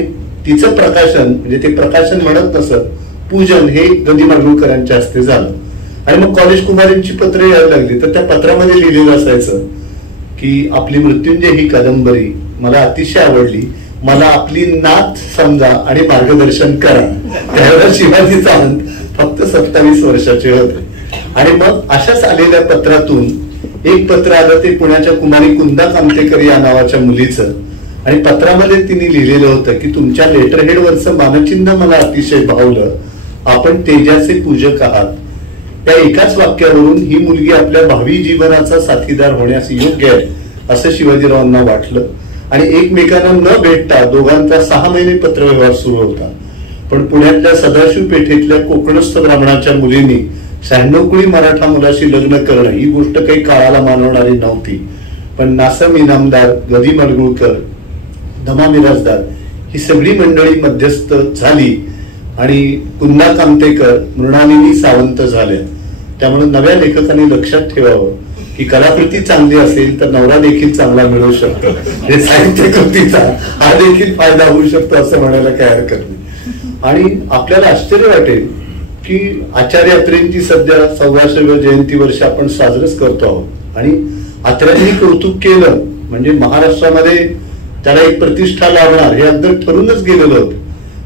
तिचं प्रकाशन म्हणजे ते प्रकाशन म्हणत नसत, पूजन हे गदी माडगुळकरांच्या हस्ते झालं. आणि मग कॉलेज कुमारींची पत्र यायला लागली, तर त्या पत्रामध्ये लिहिलेलं असायचं की आपली मृत्युंजय ही कादंबरी मला अतिशय आवडली, मला आपली नात समजा आणि मार्गदर्शन करा. त्यावेळेला शिवाजी सावंत फक्त 27 वर्षाचे होते. आणि मग अशाच आलेल्या पत्रातून एक पत्र आलं, ते पुण्याच्या कुमारी कुंदा कामतेकर या नावाच्या मुलीचं. आणि पत्रामध्ये तिने लिहिलेलं होतं की तुमच्या लेटरहेडवरचं मानचिन्ह मला अतिशय भावलं, आपण तेजाचे पूजक आहात. त्या एकाच वाक्यावरून ही मुलगी आपल्या भावी जीवनाचा साथीदार होण्यास योग्य आहे असं शिवाजीरावांना वाटलं. आणि एकमेकांना न भेटता दोघांचा 6 महिने पत्रव्यवहार सुरू होता. पण पुण्यातल्या सदाशिव पेठेतल्या कोकणस्थ ब्राह्मणाच्या मुलींनी 96 मराठा मुलाशी लग्न करणं ही गोष्ट काही काळाला मानवणारी नव्हती. पण नासम इनामदार, गदी माडगुळकर, दमा मिराजदार ही सगळी मंडळी मध्यस्थ झाली आणि कुंदा कामतेकर, मृणालिनी सावंत झाल्या. त्यामुळे नव्या लेखकांनी लक्षात ठेवावं की कलाकृती चांगली असेल तर नवरा देखील चांगला मिळू शकतो, हे साहित्य कृतीचा हा देखील फायदा होऊ शकतो असं म्हणायला काय हरकत नाही. आणि आपल्याला आश्चर्य वाटेल की आचार्य अत्रेंची सध्या 100वी जयंती वर्ष आपण साजरच करतो आहोत. आणि अत्र्यांनी कौतुक केलं म्हणजे महाराष्ट्रामध्ये त्याला एक प्रतिष्ठा लावणार हे अगदी ठरूनच गेलेलं होतं.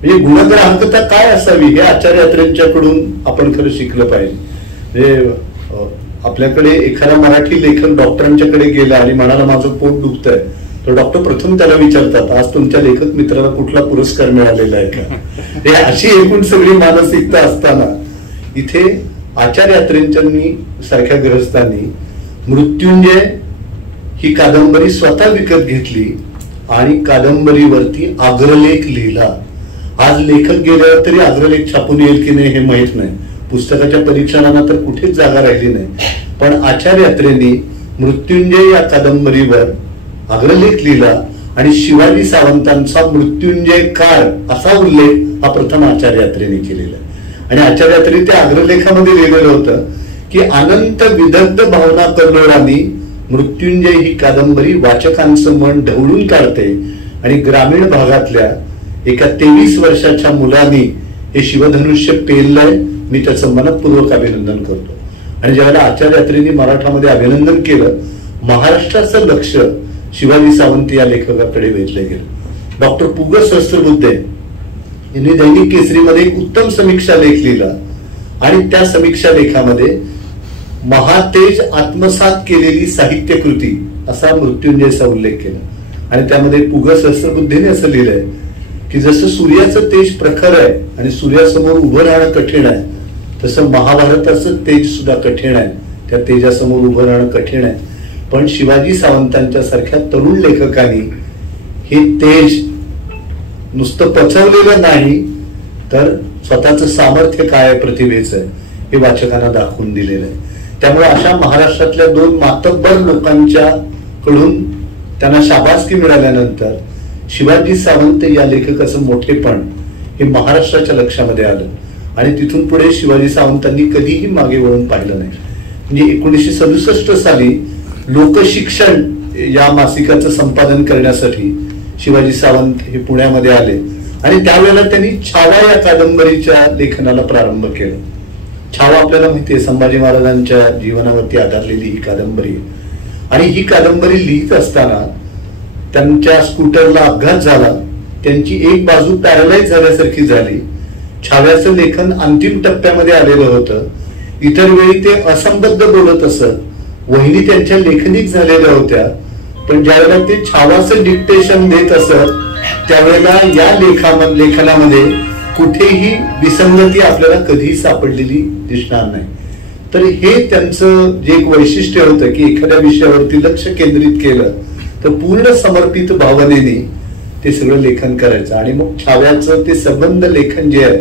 म्हणजे गुणग्राहकता काय असावी हे आचार्य अत्रेंच्याकडून आपण खरं शिकलं पाहिजे. म्हणजे आपल्याकडे एखादा मराठी लेखक डॉक्टरांच्याकडे गेला आणि म्हणाला माझं पोट दुखतंय, तर डॉक्टर प्रथम त्याला विचारतात आज तुमच्या लेखक मित्राला कुठला पुरस्कार मिळालेला आहे का. हे अशी एकूण सगळी मानसिकता असताना इथे आचार्य अत्रेंच्यांनी सारख्या गृहस्थांनी मृत्युंजय ही कादंबरी स्वतः विकत घेतली आणि कादंबरीवरती अग्रलेख लिहिला. आज लेखक गेल्यावर तरी अग्रलेख छापून येईल की नाही हे माहित नाही, पुस्तकाच्या परीक्षणाला तर कुठेच जागा राहिली नाही. पण आचार्य अत्रेंनी मृत्युंजय या कादंबरीवर अग्रलेख लिहिला आणि शिवाजी सावंतांचा मृत्युंजय काळ असा उल्लेख हा प्रथम आचार्य अत्रेंनी केलेला. आणि आचार्य अत्रे त्या अग्रलेखामध्ये लिहिलेलं होतं की अनंत विदग्ध भावना कल्लोळांनी मृत्युंजय ही कादंबरी वाचकांचं मन ढवळून काढते आणि ग्रामीण भागातल्या एका 23 वर्षाच्या मुलांनी हे शिवधनुष्य पेललंय. मी त्याचं मनपूर्वक अभिनंदन करतो. आणि ज्यावेळेला आचार्य अत्रेंनी मराठामध्ये अभिनंदन केलं, महाराष्ट्राचं लक्ष शिवाजी सावंत या लेखकाकडे वेधलं गेलं. डॉक्टर पु ग सहस्त्रबुद्धे यांनी दैनिक केसरीमध्ये एक उत्तम समीक्षा लेख लिहिला आणि त्या समीक्षा लेखामध्ये महातेज आत्मसात केलेली साहित्य कृती असा मृत्युंजयचा उल्लेख केला. आणि त्यामध्ये पु ग सहस्त्रबुद्धेने असं लिहिलंय की जसं सूर्याचं तेज प्रखर आहे आणि सूर्यासमोर उभं राहणं कठीण आहे, तसं महाभारताचं तेज सुद्धा कठीण आहे, त्या तेजासमोर उभं राहणं कठीण आहे. पण शिवाजी सावंतांच्या सारख्या तरुण लेखकांनी हे तेज नुसतं पचवलेलं नाही तर स्वतःचं सामर्थ्य काय आहे प्रतिभेचं हे वाचकांना दाखवून दिलेलं आहे. त्यामुळे अशा महाराष्ट्रातल्या 2 मातब्बर लोकांच्या कडून त्यांना शाबासकी मिळाल्यानंतर शिवाजी सावंत या लेखकाचं मोठेपण हे महाराष्ट्राच्या लक्षामध्ये आलं आणि तिथून पुढे शिवाजी सावंतांनी कधीही मागे वळून पाहिलं नाही. म्हणजे 1967 साली लोकशिक्षण या मासिकाचं संपादन करण्यासाठी शिवाजी सावंत हे पुण्यामध्ये आले आणि त्यावेळेला त्यांनी छावा या कादंबरीच्या लेखनाला प्रारंभ केला. छावा आपल्याला माहितीये संभाजी महाराजांच्या जीवनावरती आधारलेली ही कादंबरी आहे. आणि ही कादंबरी लिहित असताना त्यांच्या स्कूटरला अपघात झाला, त्यांची एक बाजू पॅरालाइज झाल्यासारखी झाली. छाव्याचं लेखन अंतिम टप्प्यामध्ये आलेलं होतं. इतर वेळी ते असंबद्ध बोलत असत, वहिनी त्यांच्या लेखनिक झालेल्या होत्या. पण ज्यावेळेला ते छावाचं डिक्टेशन देत असत त्यावेळेला या लेखनामध्ये कुठेही विसंगती आपल्याला कधीही सापडलेली दिसणार नाही. तर हे त्यांचं जे एक वैशिष्ट्य होतं की एखाद्या विषयावरती लक्ष केंद्रित केलं तर पूर्ण समर्पित भावनेने ते सगळं लेखन करायचं. आणि मग छाव्याचं ते संबंध लेखन जे आहे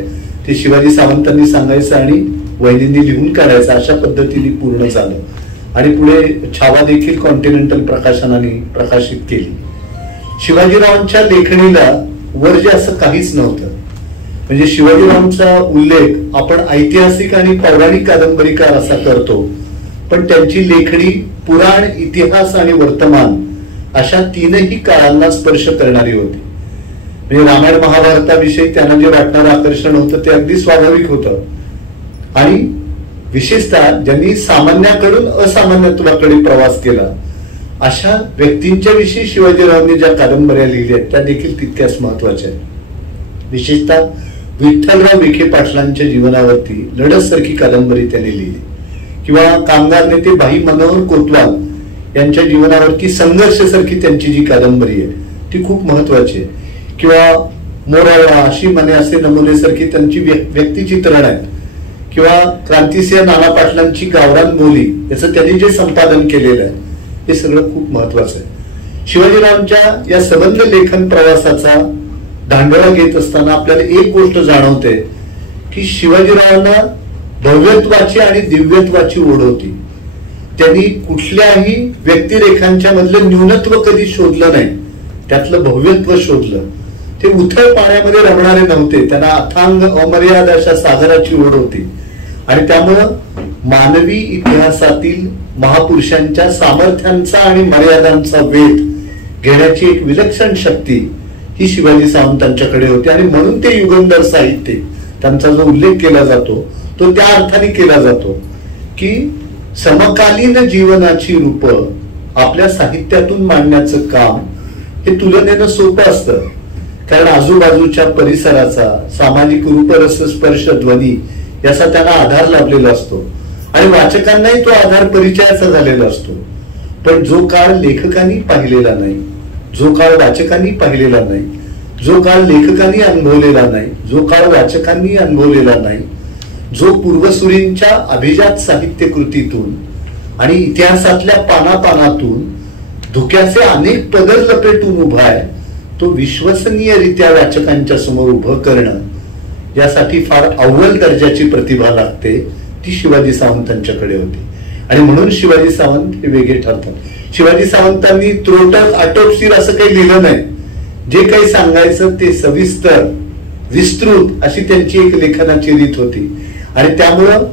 ते शिवाजी सावंतांनी सांगायचं आणि वहिनींनी लिहून काढायचं, अशा पद्धतीने पूर्ण झालं. आणि पुढे छावा देखील कॉन्टिनेंटल प्रकाशनाने प्रकाशित केली. शिवाजीरावांच्या लेखणीला वर्ज्य असं काहीच नव्हतं. म्हणजे शिवाजीरावांचा उल्लेख आपण ऐतिहासिक आणि पौराणिक कादंबरीकार असा करतो, पण त्यांची लेखणी पुराण, इतिहास आणि वर्तमान अशा 3ही काळांना स्पर्श करणारी होती. म्हणजे रामायण महाभारताविषयी त्यांना जे वाटणारं आकर्षण होतं ते अगदी स्वाभाविक होतं. आणि विशेषतः ज्यांनी सामान्याकडून असामान्यत्वाकडे प्रवास केला अशा व्यक्तींच्या विषयी शिवाजीरावांनी ज्या कादंबऱ्या लिहिल्या त्या देखील तितक्याच महत्वाच्या आहेत. विशेषतः विठ्ठलराव विखे पाटलांच्या जीवनावरती लढतसारखी कादंबरी त्यांनी लिहिली. किंवा कामगार नेते भाई मनोहर कोतवाल यांच्या जीवनावरती संघर्ष सारखी त्यांची जी कादंबरी आहे ती खूप महत्वाची आहे. किंवा मोराळा, अशी मने असे नमुने सारखी त्यांची व्यक्तिचित्रण आहेत. किंवा क्रांतिसिंह नाना पाटलांची गावरान बोली याचं त्यांनी जे संपादन केलेलं आहे हे सगळं खूप महत्वाचं आहे. शिवाजीरावांच्या या संबंध लेखन प्रवासाचा धांडोळा घेत असताना आपल्याला एक गोष्ट जाणवते की शिवाजीरावांना भव्यत्वाची आणि दिव्यत्वाची ओढ होती. त्यांनी कुठल्याही व्यक्तिरेखांच्या मधलं न्यूनत्व कधी शोधलं नाही, त्यातलं भव्यत्व शोधलं. ते उथळ पाण्यामध्ये रमणारे नव्हते, त्यांना अथांग अमर्याद अशा सागराची ओढ होती. आणि त्यामुळं मानवी इतिहासातील महापुरुषांच्या सामर्थ्यांचा आणि मर्यादांचा वेध घेण्याची एक विलक्षण शक्ती ही शिवाजी सावंतांच्याकडे होती. आणि म्हणून ते युगंधर साहित्य, त्यांचा जो उल्लेख केला जातो तो त्या अर्थाने केला जातो की समकालीन जीवनाची रूप आपल्या साहित्यातून मांडण्याचं काम हे तुलनेनं सोपं असतं. कारण आजूबाजूच्या परिसराचा सामाजिक रूपरस स्पर्श ध्वनी याचा त्यांना आधार लाभलेला असतो आणि वाचकांनाही तो आधार परिचयाचा झालेला असतो. पण जो काळ लेखकांनी पाहिलेला नाही, जो काळ वाचकांनी पाहिलेला नाही, जो काळ लेखकांनी अनुभवलेला नाही, जो काळ वाचकांनी अनुभवलेला नाही, जो पूर्वसुरींच्या अभिजात साहित्य कृतीतून आणि इतिहासातल्या पानापानातून धुक्याचे अनेक पदर लपेटून उभा आहे, तो विश्वसनीयरित्या वाचकांच्या समोर उभं करणं यासाठी फार अव्वल दर्जाची प्रतिभा लागते. ती शिवाजी सावंतांच्याकडे होती आणि म्हणून शिवाजी सावंत हे वेगळे ठरतात. शिवाजी सावंतांनी त्रोटक आटोपशीर असं काही लिहिलं नाही. जे काही सांगायचं ते सविस्तर विस्तृत अशी त्यांची एक लेखनाची रीत होती आणि त्यामुळं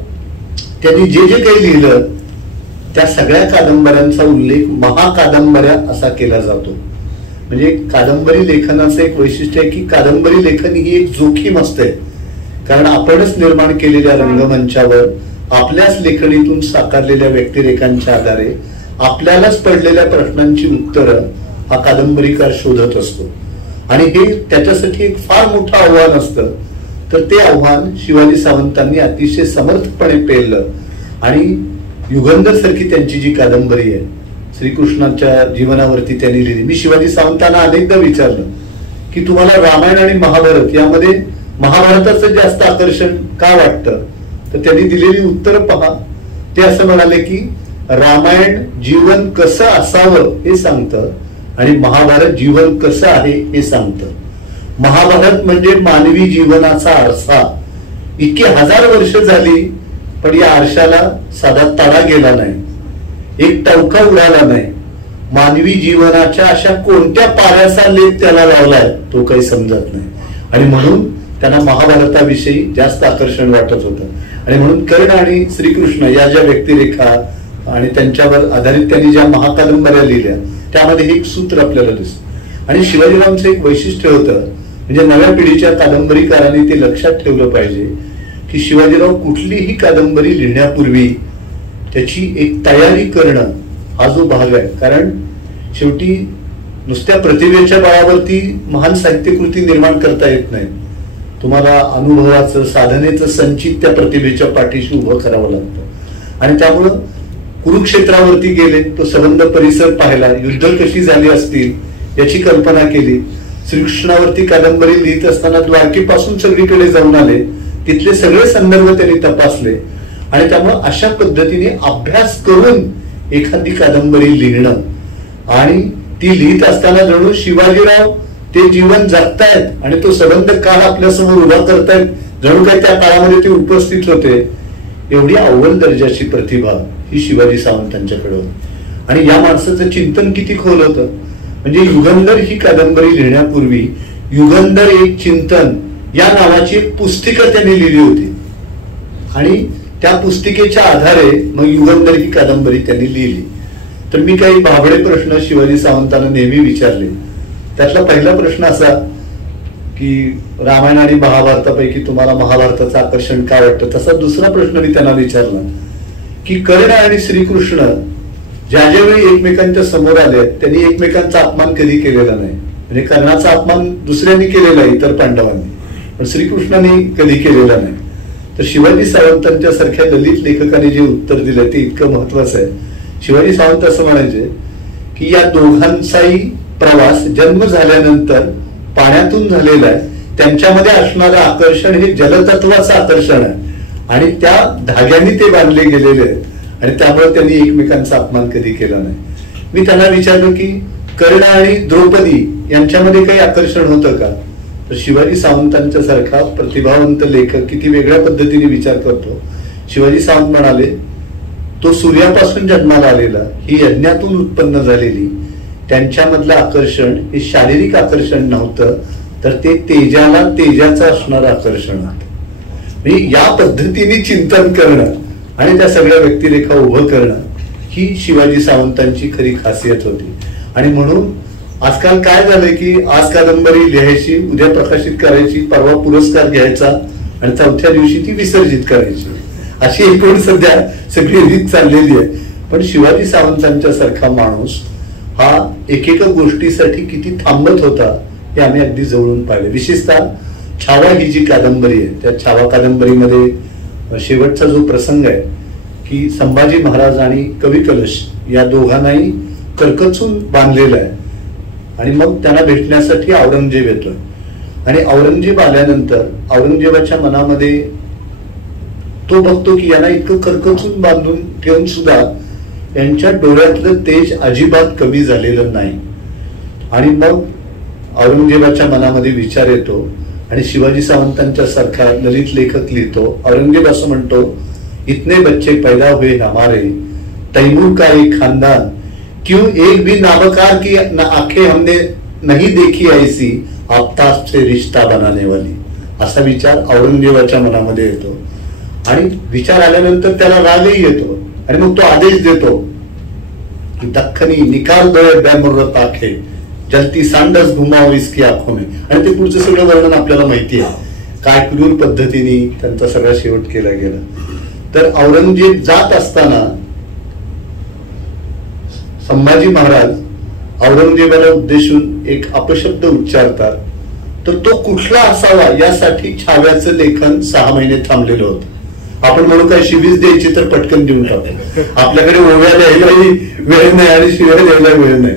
त्यांनी जे जे काही लिहिलं त्या सगळ्या कादंबऱ्यांचा उल्लेख महाकादंबऱ्या असा केला जातो. म्हणजे कादंबरी लेखनाचं एक वैशिष्ट्य आहे की कादंबरी लेखन ही एक जोखीम असते. कारण आपणच निर्माण केलेल्या रंगमंचावर आपल्याच लेखणीतून साकारलेल्या व्यक्तिरेखांच्या आधारे आपल्यालाच पडलेल्या प्रश्नांची उत्तरं हा कादंबरीकार शोधत असतो आणि हे त्याच्यासाठी एक फार मोठं आव्हान असतं. तर ते आव्हान शिवाजी सावंतांनी अतिशय समर्थपणे पेललं आणि युगंधर सारखी त्यांची जी कादंबरी आहे श्रीकृष्णाच्या जीवनावरती त्यांनी लिहिली. मी शिवाजी सावंतांना अनेकदा विचारलं की तुम्हाला रामायण आणि महाभारत यामध्ये महाभारताचं जास्त आकर्षण का वाटतं, तर त्यांनी दिलेली उत्तर पहा. ते असं म्हणाले की रामायण जीवन कसं असावं हे सांगतं आणि महाभारत जीवन कसं आहे हे सांगतं. महाभारत म्हणजे मानवी जीवनाचा आरसा. इतकी 1000 वर्ष झाली पण या आरशाला साधा तडा गेला नाही, एक टवका उडाला नाही. मानवी जीवनाच्या अशा कोणत्या पाऱ्याचा लेख त्याला लावलाय तो काही समजत नाही आणि म्हणून त्यांना महाभारताविषयी जास्त आकर्षण वाटत होतं. आणि म्हणून कर्ण आणि श्रीकृष्ण या ज्या व्यक्तिरेखा आणि त्यांच्यावर आधारित त्यांनी ज्या महाकादंबऱ्या लिहिल्या त्यामध्ये एक सूत्र आपल्याला दिसतं. आणि शिवाजीरावांचं एक वैशिष्ट्य होतं, म्हणजे नव्या पिढीच्या कादंबरीकारांनी ते लक्षात ठेवलं पाहिजे की शिवाजीराव कुठलीही कादंबरी लिहिण्यापूर्वी त्याची एक तयारी करणं हा जो भाग आहे. कारण शेवटी नुसत्या प्रतिभेच्या बळावरती महान साहित्यकृती निर्माण करता येत नाही. तुम्हाला अनुभवाचं साधनेचं संचित त्या प्रतिभेच्या पाठीशी उभं करावं लागतं. आणि त्यामुळं कुरुक्षेत्रावरती गेले, तो संबंध परिसर पाहिला, युद्ध कशी झाली असतील याची कल्पना केली. श्रीकृष्णावरती कादंबरी लिहित असताना द्वारकेपासून सगळीकडे जाऊन आले, तिथले सगळे संदर्भ त्यांनी तपासले आणि त्यामुळे अशा पद्धतीने अभ्यास करून एखादी कादंबरी लिहिणं आणि ती लिहित असताना जणू शिवाजीराव ते जीवन जगतायत आणि तो संबंध काळ आपल्या समोर उभा करतायत, जणू काही त्या काळामध्ये ते उपस्थित होते. एवढी अव्वल दर्जाची प्रतिभा ही शिवाजी सावंतांच्याकडे होती. आणि या माणसाचं चिंतन किती खोल होतं. म्हणजे युगंधर ही कादंबरी लिहिण्यापूर्वी युगंधर एक चिंतन या नावाची एक पुस्तिका त्यांनी लिहिली होती आणि त्या पुस्तिकेच्या आधारे मग युगंधर ही कादंबरी त्यांनी लिहिली. तर मी काही भाबडे प्रश्न शिवाजी सावंतांना नेहमी विचारले. त्यातला पहिला प्रश्न असा की रामायण आणि महाभारतापैकी तुम्हाला महाभारताचं आकर्षण काय वाटतं. तसा दुसरा प्रश्न मी त्यांना विचारला की कर्ण आणि श्रीकृष्ण ज्या ज्यावेळी एकमेकांच्या समोर आले त्यांनी एकमेकांचा अपमान कधी केलेला नाही. म्हणजे कर्णाचा अपमान दुसऱ्यांनी केलेला इतर पांडवांनी, पण श्रीकृष्णाने कधी केलेला नाही. तर शिवाजी सावंतांच्या सारख्या ललित लेखकाने जे उत्तर दिलं ते इतकं महत्वाचं आहे. शिवाजी सावंत असं म्हणायचे की या दोघांचाही प्रवास जन्म झाल्यानंतर पाण्यातून झालेला आहे. त्यांच्यामध्ये असणारं आकर्षण हे जलतत्वाचं आकर्षण आहे आणि त्या धाग्यांनी ते बांधले गेलेले आहेत आणि त्यामुळे त्यांनी एकमेकांचा अपमान कधी केला नाही. मी त्यांना विचारलं की कर्ण आणि द्रौपदी यांच्यामध्ये काही आकर्षण होतं का. तर शिवाजी सावंतांच्या सारखा प्रतिभावंत लेखक किती वेगळ्या पद्धतीने विचार करतो. शिवाजी सावंत म्हणाले तो सूर्यापासून जन्माला आलेला, ही यज्ञातून उत्पन्न झालेली, त्यांच्यामधलं आकर्षण हे शारीरिक आकर्षण नव्हतं तर ते तेजाला तेजाचं असणारं आकर्षण होतं. या पद्धतीने चिंतन करणं आणि त्या सगळ्या व्यक्तिरेखा उभं करणं ही शिवाजी सावंतांची खरी खासियत होती. आणि म्हणून आजकाल काय झालंय की आज कादंबरी लिहायची, उद्या प्रकाशित करायची, परवा पुरस्कार घ्यायचा आणि चौथ्या दिवशी ती विसर्जित करायची, अशी एकूण सध्या सगळी रीत चाललेली आहे. पण शिवाजी सावंतांच्या सारखा माणूस हा एकेका गोष्टीसाठी किती थांबत होता हे आम्ही अगदी जवळून पाहिले. विशेषतः छावा ही जी कादंबरी आहे त्या छावा कादंबरीमध्ये शेवटचा जो प्रसंग आहे की संभाजी महाराज आणि कवी कलश या दोघांनाही कर्कचून बांधलेला आहे आणि मग त्यांना भेटण्यासाठी औरंगजेब येतोय आणि औरंगजेब आल्यानंतर औरंगजेबाच्या मनामध्ये तो बघतो की यांना इतकं कर्कचून बांधून ठेवून सुद्धा यांच्या डोळ्यातलं तेज अजिबात कमी झालेलं नाही. आणि मग औरंगजेबाच्या मनामध्ये विचार येतो आणि शिवाजी सावंतांच्या सारखा ललित लेखक लिहितो. औरंगजेब असं म्हणतो, इतने बच्चे पैदा हुए हमारे, तैमूर का एक खानदान, क्यों एक भी नाबकार की आंखें हमने नहीं देखी ऐसी, आफ्ताब से रिश्ता बनाने वाली. असा विचार औरंगजेबाच्या मनामध्ये येतो आणि विचार आल्यानंतर त्याला रागही येतो आणि मग तो आदेश देतो की दख्खनी निकाल दो बेमुर्रत आंखें, जलती सांडस घुमाव इसकी आंखों में. आणि ते पुढचं सगळं वर्णन आपल्याला माहिती आहे, काय क्रूर पद्धतीने त्यांचा सगळा शेवट केला गेला. तर औरंगजेब जात असताना संभाजी महाराज औरंगजेबाला उद्देशून एक अपशब्द उच्चारतात. तर तो कुठला असावा यासाठी छाव्याचं लेखन 6 महिने थांबलेलं होतं. आपण म्हणू काय शिवीच द्यायची तर पटकन देऊन टाकतो, आपल्याकडे ओव्या द्यायलाही वेळ नाही आणि शिव्या द्यायला वेळ नाही.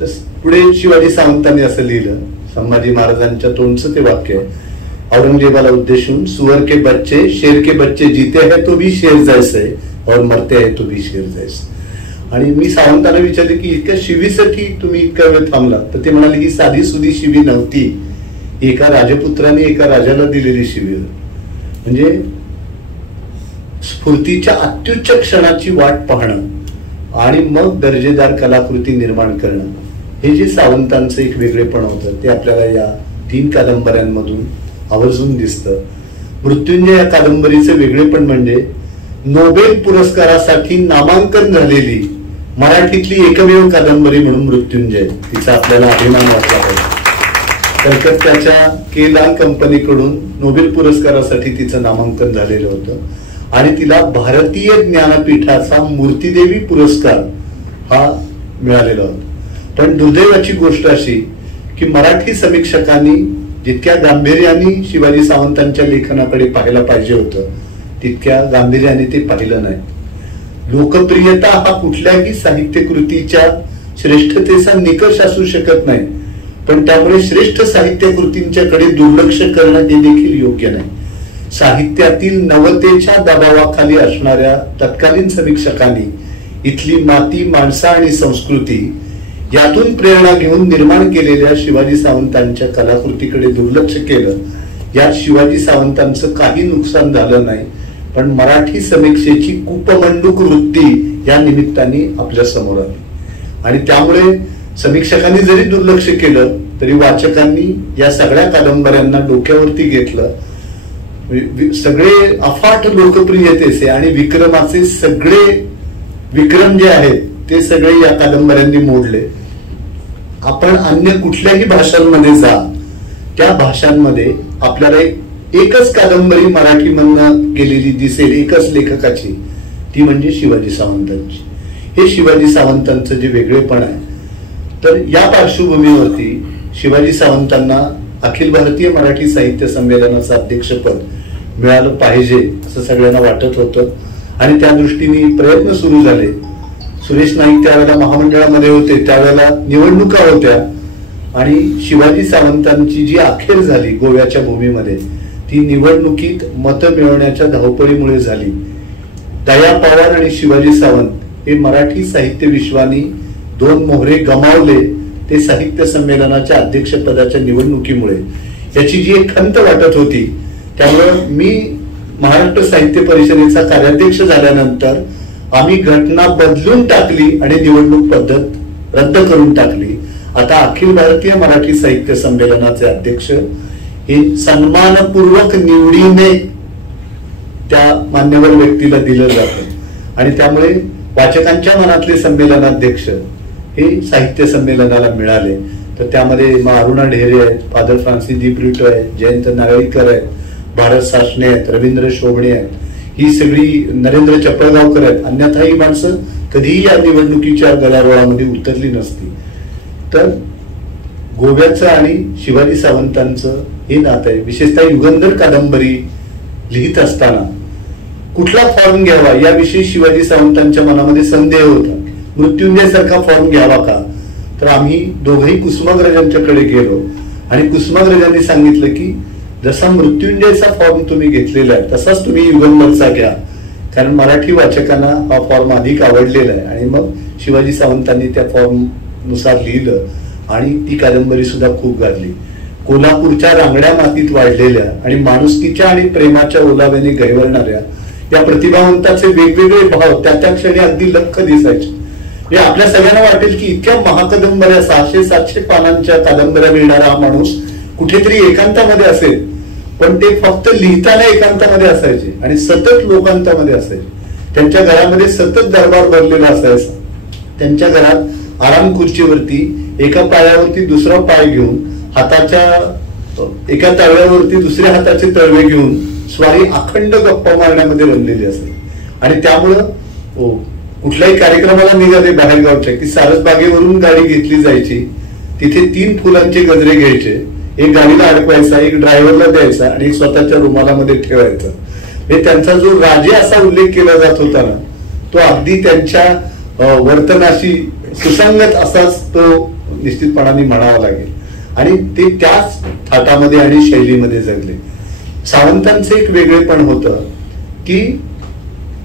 तर पुढे शिवाजी सावंतांनी असं लिहिलं, संभाजी महाराजांच्या तोंडचं ते वाक्य आहे औरंगजेबाला उद्देशून, सुअर के बच्चे शेर के बच्चे जीते है तो भी शेर जैसे और मरते है तो भी शेर जैसे. आणि मी सावंतांना विचारले की इतक्या शिवीसाठी तुम्ही इतका वेळ थांबला. तर ते म्हणाले की साधी सुधी शिवी नव्हती, एका राजपुत्राने एका राजाला दिलेली शिवी. म्हणजे स्फूर्तीच्या अत्युच्च क्षणाची वाट पाहणं आणि मग दर्जेदार कलाकृती निर्माण करणं, हे जे सावंतांचं एक वेगळेपण होतं ते आपल्याला या 3 कादंबऱ्यांमधून आवर्जून दिसतं. मृत्युंजय या कादंबरीचं वेगळेपण म्हणजे नोबेल पुरस्कारासाठी नामांकन झालेली मराठीतली एकमेव कादंबरी म्हणून मृत्युंजय, तिचा आपल्याला अभिमान वाटला पाहिजे. कलकत्त्याच्या केला कंपनीकडून नोबेल पुरस्कारासाठी तिचं नामांकन झालेलं होतं आणि तिला भारतीय ज्ञानपीठाचा मूर्तिदेवी पुरस्कार हा मिळालेला होता. पण दुर्दैवाची गोष्ट अशी की मराठी समीक्षकांनी जितक्या गांभीर्याने शिवाजी सावंतांच्या लेखनाकडे पाहायला पाहिजे होतं तितक्या गांभीर्याने ते पाहिलं नाही. लोकप्रियता हा कुठल्याही साहित्य कृतीच्या श्रेष्ठतेचा निकष असू शकत नाही, पण त्यामुळे श्रेष्ठ साहित्य कृतींच्याकडे दुर्लक्ष करणं हे देखील योग्य नाही. साहित्यातील नवतेच्या दबावाखाली असणाऱ्या तत्कालीन समीक्षकांनी इथली माती, माणसं आणि संस्कृती यातून प्रेरणा घेऊन निर्माण केलेल्या शिवाजी सावंतांच्या कलाकृतीकडे दुर्लक्ष केलं. यात शिवाजी सावंतांचं काही नुकसान झालं नाही, पण मराठी समीक्षेची कूपमंडूक वृत्ती या निमित्ताने आपल्या समोर आली आणि त्यामुळे समीक्षकांनी जरी दुर्लक्ष केलं तरी वाचकांनी या सगळ्या कादंबऱ्यांना डोक्यावरती घेतलं. सगळे अफाट लोकप्रियतेचे आणि विक्रमाचे सगळे विक्रम जे आहेत ते सगळे या कादंबऱ्यांनी मोडले. आपण अन्य कुठल्याही भाषांमध्ये जा, त्या भाषांमध्ये आपल्याला एकच कादंबरी मराठीमधनं गेलेली दिसेल, एकच लेखकाची, ती म्हणजे शिवाजी सावंतांची. हे शिवाजी सावंतांचं जे वेगळेपण आहे. तर या पार्श्वभूमीवरती शिवाजी सावंतांना अखिल भारतीय मराठी साहित्य संमेलनाचं अध्यक्षपद मिळालं पाहिजे असं सगळ्यांना वाटत होतं आणि त्या दृष्टीने प्रयत्न सुरू झाले. सुरेश नाईक त्यावेळेला महामंडळामध्ये होते, त्यावेळेला निवडणुका होत्या आणि शिवाजी सावंतांची जी अखेर झाली गोव्याच्या भूमीमध्ये ती निवडणुकीत मतं मिळवण्याच्या धावपळीमुळे झाली. दया पवार आणि शिवाजी सावंत हे मराठी साहित्य विश्वानी 2 मोहरे गमावले ते साहित्य संमेलनाच्या अध्यक्षपदाच्या निवडणुकीमुळे. याची जी एक खंत वाटत होती, त्यामुळे मी महाराष्ट्र साहित्य परिषदेचा कार्याध्यक्ष झाल्यानंतर आम्ही घटना बदलून टाकली आणि निवडणूक पद्धत रद्द करून टाकली. आता अखिल भारतीय मराठी साहित्य संमेलनाचे अध्यक्ष हे सन्मानपूर्वक निवडीने त्या मान्यवर व्यक्तीला दिलं जातं आणि त्यामुळे वाचकांच्या मनातले संमेलनाध्यक्ष हे साहित्य संमेलनाला मिळाले. तर त्यामध्ये अरुणा ढेरे आहेत, फादर फ्रान्सिस दी ब्रिटो आहेत, जयंत नारळीकर आहेत, भारत सासणे आहेत, रवींद्र शोभणे आहेत, ही सगळी नरेंद्र चपळगावकर आहेत. अन्यथा ही माणसं कधीही या निवडणुकीच्या गदारोळामध्ये उतरली नसती. तर गोव्याचं आणि शिवाजी सावंतांचं हे नातं आहे. विशेषतः युगंधर कादंबरी लिहित असताना कुठला फॉर्म घ्यावा याविषयी शिवाजी सावंतांच्या मनामध्ये संदेह होता. मृत्युंजय सारखा फॉर्म घ्यावा का? तर आम्ही दोघंही कुसुमाग्रजांच्याकडे गेलो आणि कुसुमाग्रजांनी सांगितलं की जसा मृत्युंजयचा फॉर्म तुम्ही घेतलेला आहे तसाच तुम्ही युगंधरचा घ्या, कारण मराठी वाचकांना हा फॉर्म अधिक आवडलेला आहे. आणि मग शिवाजी सावंतांनी त्या फॉर्म नुसार लिहिलं आणि ती कादंबरी सुद्धा खूप गाजली. कोल्हापूरच्या रांगड्या मातीत वाढलेल्या आणि माणुसकीच्या आणि प्रेमाच्या ओलाव्याने गहिवरणाऱ्या या प्रतिभावंताचे वेगवेगळे भाव त्या त्या क्षणी अगदी लख्ख दिसायचे. हे आपल्या सगळ्यांना वाटेल की इतक्या महाकादंबऱ्या 600-700 पानांच्या कादंबऱ्या लिहिणारा हा माणूस कुठेतरी एकांतामध्ये असेल, पण ते फक्त लिहिताना एकांतामध्ये असायचे आणि सतत लोकांतामध्ये असायचे. त्यांच्या घरामध्ये सतत दरबार भरलेला असायचा. त्यांच्या घरात आराम खुर्चीवरती एका पायावरती दुसरा पाय घेऊन हाताच्या एका तळव्यावरती दुसऱ्या हाताचे तळवे घेऊन स्वारी अखंड गप्पा मारण्यामध्ये रमलेली असते. आणि त्यामुळं कुठल्याही कार्यक्रमाला निघाले बाहेरगावच्या की सारसबागेवरून गाडी घेतली जायची, तिथे 3 फुलांचे गजरे घ्यायचे, एक गाडीला अडकवायचा, एक ड्रायव्हरला द्यायचा आणि एक स्वतःच्या रुमालामध्ये ठेवायचा. हे त्यांचा जो राजे असा उल्लेख केला जात होता ना, तो अगदी त्यांच्या वर्तनाशी सुसंगत असाच तो निश्चितपणाने म्हणावा लागेल. आणि ते त्याच थाटामध्ये आणि शैलीमध्ये जगले. सावंतांचं एक वेगळेपण होतं की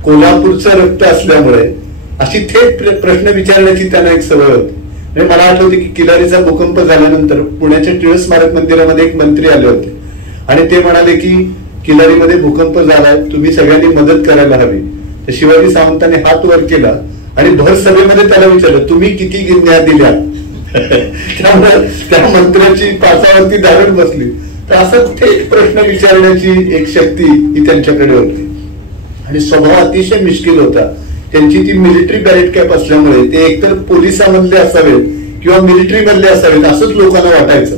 कोल्हापूरचं रक्त असल्यामुळे अशी थेट प्रश्न विचारण्याची त्यांना एक सवय होती. म्हणजे मला आठवते की किल्लारीचा भूकंप झाल्यानंतर पुण्याच्या टिळक स्मारक मंदिरामध्ये एक मंत्री आले होते आणि ते म्हणाले की किल्लारीमध्ये भूकंप झालाय, तुम्ही सगळ्यांनी मदत करायला हवी. तर शिवाजी सावंतांनी हात वर केला आणि भर सभेमध्ये त्याला विचारलं, तुम्ही किती गिरण्या दिल्या? त्यामुळे त्या मंत्र्याची पाचावरती दारड बसली. तर असं थेट प्रश्न विचारण्याची एक शक्ती ही त्यांच्याकडे होती आणि स्वभाव अतिशय मिश्किल होता. त्यांची ती मिलिटरी बॅरेट कॅप असल्यामुळे ते एकतर पोलिसांमधले असावेत किंवा मिलिटरी मधले असावेत असंच लोकांना वाटायचं.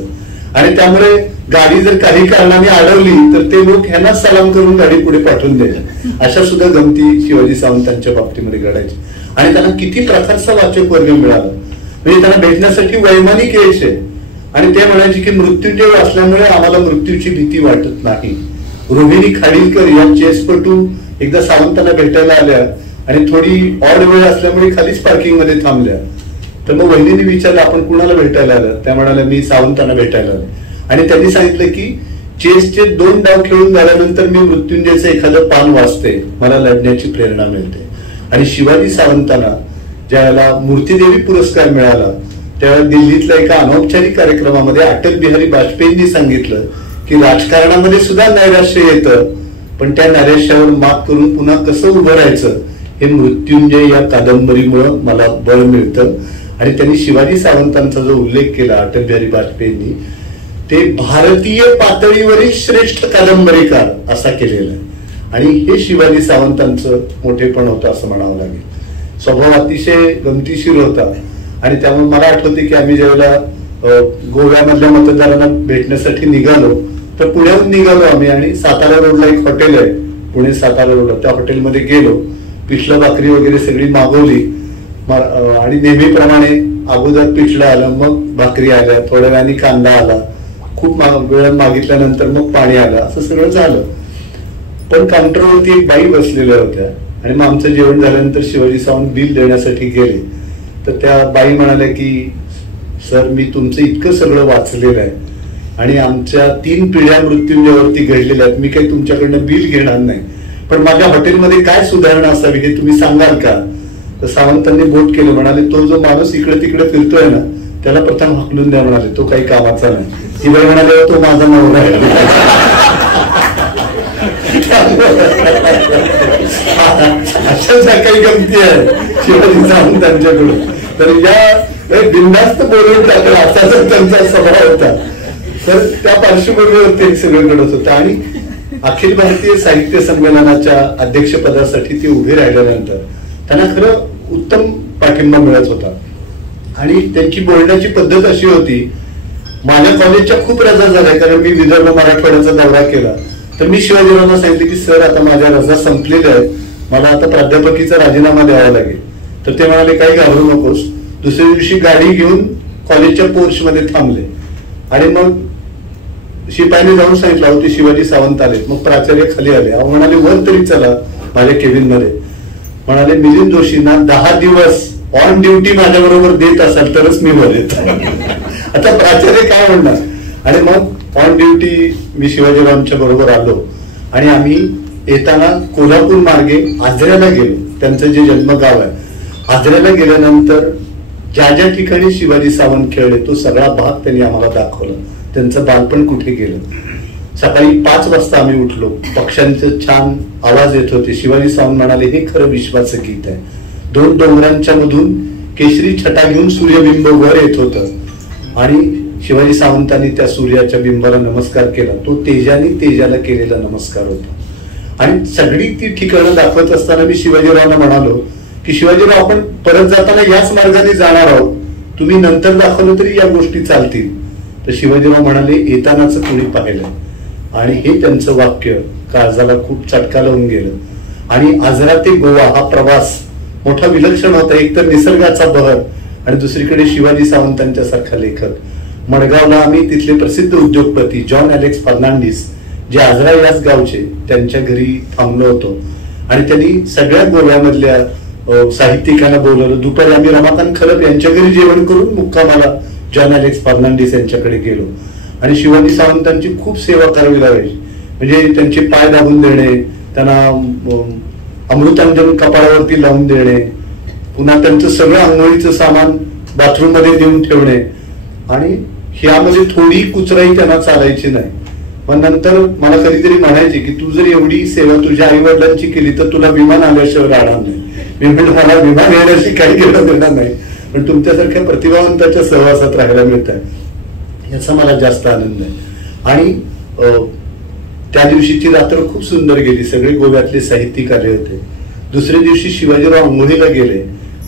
आणि त्यामुळे गाडी जर काही कारणाने अडवली तर ते लोक ह्यांना सलाम करून गाडी पुढे पाठवून द्यायचे. अशा सुद्धा गमती शिवाजी सावंतांच्या बाबतीमध्ये घडायची. आणि त्यांना किती प्रकारचा वाचक वर्ग मिळाला. म्हणजे त्यांना भेटण्यासाठी वैमानिक यायचे आणि ते म्हणायचे की मृत्यूंजय असल्यामुळे आम्हाला मृत्यूची भीती वाटत नाही. रोहिणी खाडीलकर या चेसपटू एकदा सावंतांना भेटायला आल्या आणि थोडी ऑड वेळ असल्यामुळे खालीच पार्किंग मध्ये थांबल्या. तर मग वहिनीने विचारलं, आपण कुणाला भेटायला आलं? त्या म्हणाल्या, मी सावंतांना भेटायला आलो. आणि त्यांनी सांगितलं की चेसचे 2 डाव खेळून झाल्यानंतर मी मृत्युंजयचं एखादं पान वाचते, मला लढण्याची प्रेरणा मिळते. आणि शिवाजी सावंतांना ज्यावेळेला मूर्तीदेवी पुरस्कार मिळाला त्यावेळेला दिल्लीतल्या एका अनौपचारिक कार्यक्रमामध्ये अटल बिहारी वाजपेयींनी सांगितलं की राजकारणामध्ये सुद्धा नैराश्य येतं, पण त्या नैराश्यावर मात करून पुन्हा कसं उभं राहायचं हे मृत्युंजय या कादंबरीमुळे मला बळ मिळतं. आणि त्यांनी शिवाजी सावंतांचा जो उल्लेख केला अटल बिहारी वाजपेयींनी, ते भारतीय पातळीवरील श्रेष्ठ कादंबरीकार असा केलेला आहे. आणि हे शिवाजी सावंतांचं मोठेपण होतं असं म्हणावं लागेल. स्वभाव अतिशय गमतीशीर होता. आणि त्यामुळे मला आठवते की आम्ही ज्यावेळेला गोव्यामधल्या मतदारांना भेटण्यासाठी निघालो तर पुण्याहून निघालो आम्ही आणि सातारा रोडला एक हॉटेल आहे, पुणे सातारा रोडला, त्या हॉटेलमध्ये गेलो, पिठलं भाकरी वगैरे सगळी मागवली आणि नेहमीप्रमाणे अगोदर पिठलं आलं, मग भाकरी आल्या, थोड्या वेळाने कांदा आला, खूप वेळ मागितल्यानंतर मग पाणी आलं, असं सगळं झालं. पण काउंटरवरती एक बाई बसलेल्या होत्या आणि मग आमचं जेवण झाल्यानंतर शिवाजी सावंत बिल देण्यासाठी गेले. तर त्या बाई म्हणाल्या की सर, मी तुमचं इतकं सगळं वाचलेलं आहे आणि आमच्या 3 पिढ्या मृत्यूंजयावरती घडलेल्या आहेत, मी काही तुमच्याकडनं बिल घेणार नाही, पण माझ्या हॉटेलमध्ये काय सुधारणा असावी हे तुम्ही सांगाल का? तर सावंतांनी बोट केलं, म्हणाले तो जो माणूस इकडे तिकडे फिरतोय ना त्याला प्रथम हाकलून द्या म्हणाले, तो काही कामाचा नाही. ती बाई म्हणाले, तो माझा नवरा आहे. अशाच काही गमती आहे शिवाजी सावंतांच्याकडून. तर या बिनधास्त बोलून टाकलं असाच त्यांचा स्वभाव होता. तर त्या पार्श्वभूमीवरती सगळं घडत होतं. आणि अखिल भारतीय साहित्य संमेलनाच्या अध्यक्षपदासाठी ते उभे राहिल्यानंतर त्यांना खरं उत्तम पाठिंबा मिळत होता. आणि त्यांची बोलण्याची पद्धत अशी होती, माझ्या कॉलेजच्या खूप रजा झाल्या, कारण मी विदर्भ मराठवाड्याचा दौरा केला. तर मी शिवाजीरावांना सांगितले की सर, आता माझ्या रजा संपलेल्या आहेत, मला आता प्राध्यापकीचा राजीनामा द्यावा लागेल. तर ते म्हणाले काही घाबरू नकोस. दुसऱ्या दिवशी गाडी घेऊन कॉलेजच्या पोर्च मध्ये थांबले आणि मग शिपाईने जाऊन सांगितलं, अहो ते शिवाजी सावंत आले. मग प्राचार्य खाली आले. अहो म्हणाले वर तरी चला माझ्या केबिन मध्ये. म्हणाले मिलिंद जोशींना 10 दिवस ऑन ड्युटी माझ्या बरोबर देत असाल तरच मी वर येतो. आता प्राचार्य काय म्हणणार. आणि मग ऑन ड्युटी मी शिवाजीरावांच्या बरोबर आलो आणि आम्ही येताना कोल्हापूर मार्गे आजऱ्याला गेलो. त्यांचं जे जन्मगाव आहे, आजऱ्याला गेल्यानंतर ज्या ज्या ठिकाणी शिवाजी सावंत खेळले तो सगळा भाग त्यांनी आम्हाला दाखवला. त्यांचं बालपण कुठे गेलं. सकाळी 5 वाजता आम्ही उठलो. पक्ष्यांचे छान आवाज येत होते. शिवाजी सावंत म्हणाले, हे खरं विश्वाचं गीत आहे. 2 डोंगरांच्या मधून केशरी छटा घेऊन सूर्यबिंब वर येत होतं आणि शिवाजी सावंतांनी त्या सूर्याच्या बिंबाला नमस्कार केला. तो तेजाला केलेला नमस्कार होता. आणि सगळी ती ठिकाणं दाखवत असताना मी शिवाजीरावांना म्हणालो की शिवाजीराव, आपण परत जाताना याच मार्गाने जाणार आहोत, तुम्ही नंतर दाखवलं तरी या गोष्टी चालतील. तर शिवाजीराव म्हणाले, येतानाच कोणी पाहिलं. आणि हे त्यांचं वाक्य काळजाला खूप चटका लावून गेलं. आणि आजरा ते गोवा हा प्रवास मोठा विलक्षण होता. एकतर निसर्गाचा बहर आणि दुसरीकडे शिवाजी सावंतांच्या सारखा लेखक. मडगावला आम्ही तिथले प्रसिद्ध उद्योगपती जॉन अलेक्स फर्नांडिस, जे आजरा याच गावचे, त्यांच्या घरी थांबलो होतो. आणि त्यांनी सगळ्या गोव्यामधल्या साहित्यिकांना बोलवलं. दुपारी आम्ही रमाकांत खलप यांच्या घरी जेवण करून मुक्कामाला जॉन अलेक्स फर्नांडिस यांच्याकडे गेलो. आणि शिवाजी सावंतांची खूप सेवा करावी लागायची. म्हणजे त्यांचे पाय दाबून देणे, त्यांना अमृतांजन कपाळावरती लावून देणे, पुन्हा त्यांचं सगळं आंघोळीचं सामान बाथरूम मध्ये देऊन ठेवणे. आणि ह्यामध्ये थोडी कुचराई त्यांना चालायची नाही. पण नंतर मला कधीतरी म्हणायचे की तू जर एवढी सेवा तुझ्या आई वडिलांची केली तर तुला विमान आल्याशिवाय राहणार नाही. मी म्हणलं, मला विमान येण्याशी काही घेणं देणार नाही, पण तुमच्यासारख्या प्रतिभावंताच्या सहवासात राहायला मिळत आहे याचा मला जास्त आनंद आहे. आणि त्या दिवशीची रात्र खूप सुंदर गेली. सगळे गोव्यातले साहित्यिक आले होते. दुसऱ्या दिवशी शिवाजीराव आंघोळीला गेले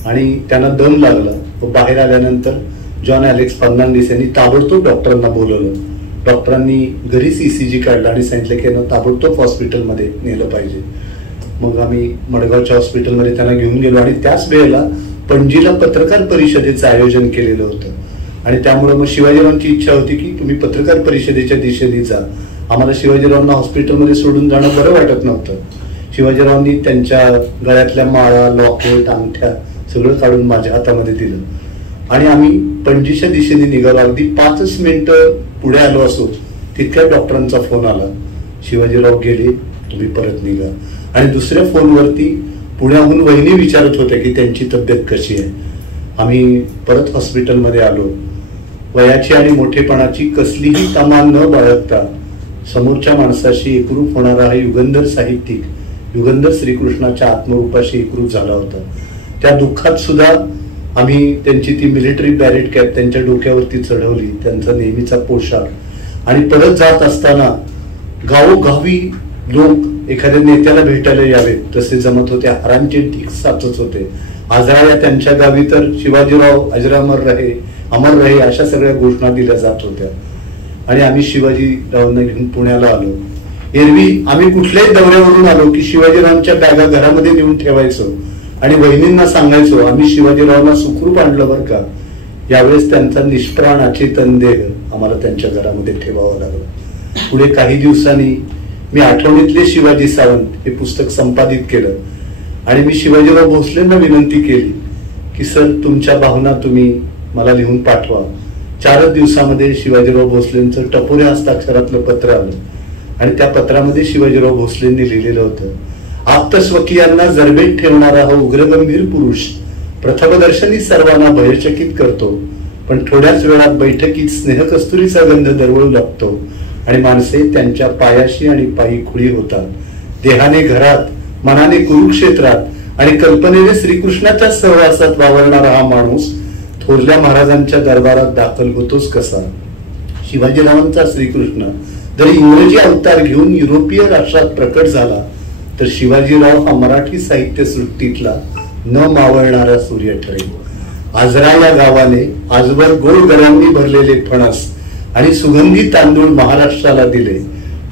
आणि त्यांना दम लागला. बाहेर आल्यानंतर जॉन अलेक्स फर्नांडिस यांनी ताबडतोब डॉक्टरांना बोलवलं. डॉक्टरांनी घरीच ECG काढला आणि सांगितलं की यांना ताबडतोब हॉस्पिटलमध्ये नेलं पाहिजे. मग आम्ही मडगावच्या हॉस्पिटलमध्ये त्यांना घेऊन गेलो आणि त्याच वेळेला पणजीला पत्रकार परिषदेचं आयोजन केलेलं होतं. आणि त्यामुळे मग शिवाजीरावांची इच्छा होती की तुम्ही पत्रकार परिषदेच्या दिशेने जा. आम्हाला शिवाजीरावांना हॉस्पिटलमध्ये सोडून जाणं बरं वाटत नव्हतं. शिवाजीरावांनी त्यांच्या गळ्यातल्या माळा, लॉकेट, अंगठ्या सगळं काढून माझ्या हातामध्ये दिलं आणि आम्ही पणजीच्या दिशेने निघालो. अगदी 5 मिनिटं पुढे आलो असो तितक्या डॉक्टरांचा फोन आला, शिवाजीराव गेले, तुम्ही परत निघा. आणि दुसऱ्या फोनवरती पुण्याहून वहिनी विचारत होत्या की त्यांची तब्येत कशी आहे. आम्ही परत हॉस्पिटलमध्ये आलो. वयाची आणि मोठेपणाची कसलीही तमा न बाळगता समोरच्या माणसाशी एकरूप होणारा हा युगंधर साहित्यिक, युगंधर श्रीकृष्णाच्या आत्मरूपाशी एकरूप झाला होता. त्या दुःखात सुद्धा आम्ही त्यांची ती मिलिटरी बॅरेट कॅप त्यांच्या डोक्यावरती चढवली, त्यांचा नेहमीचा पोशाख. आणि परत जात असताना गावोगावी लोक एखाद्या नेत्याला भेटायला यावेत तसे जमत होते. हारांचे ढीग साचत होते. आजरा या त्यांच्या गावी तर शिवाजीराव अजरामर रहे, अमर रहे अशा सगळ्या घोषणा दिल्या जात होत्या. आणि आम्ही शिवाजीरावांना घेऊन पुण्याला आलो. एरवी आम्ही कुठल्याही दौऱ्यावरून आलो की शिवाजीरावांच्या बॅगा घरामध्ये नेऊन ठेवायचो आणि वहिनींना सांगायचो आम्ही शिवाजीरावांना सुखरूप आणलं बरं का. यावेळेस त्यांचा निष्प्राण अचेतन देह आम्हाला त्यांच्या घरामध्ये ठेवावा लागला. पुढे काही दिवसांनी मी आठवणीतले शिवाजी सावंत हे पुस्तक संपादित केलं आणि मी शिवाजीराव भोसलेंना विनंती केली की सर तुमच्या भावना तुम्ही मला लिहून पाठवा. 4 दिवसामध्ये शिवाजीराव भोसलेंचं टपोऱ्या हस्ताक्षरातलं पत्र आलं आणि त्या पत्रामध्ये शिवाजीराव भोसलेंनी लिहिलेलं होतं, आप्तस्वकीयांना जरबेत ठेवणारा हा उग्रगंभीर पुरुष प्रथमदर्शनी सर्वांना भयचकित करतो, पण थोड्याच वेळात बैठकीत स्नेहकस्तुरीचा गंध दरवळू लागतो आणि माणसे त्यांच्या पायाशी आणि पायी खुळी होतात. देहाने घरात, मनाने कुरुक्षेत्रात आणि कल्पनेने श्रीकृष्णाच्या सहवासात वावरणारा हा माणूस थोरल्या महाराजांच्या दरबारात दाखल होतोच कसा. शिवाजीरावांचा श्रीकृष्ण जरी इंग्रजी अवतार घेऊन युरोपीय राष्ट्रात प्रकट झाला तर शिवाजीराव हा मराठी साहित्य सृष्टीतला न मावळणारा सूर्य ठरेल. आजरा या गावाने आजवर गोड गरांनी भरलेले फणस आणि सुगंधी तांदूळ महाराष्ट्राला दिले,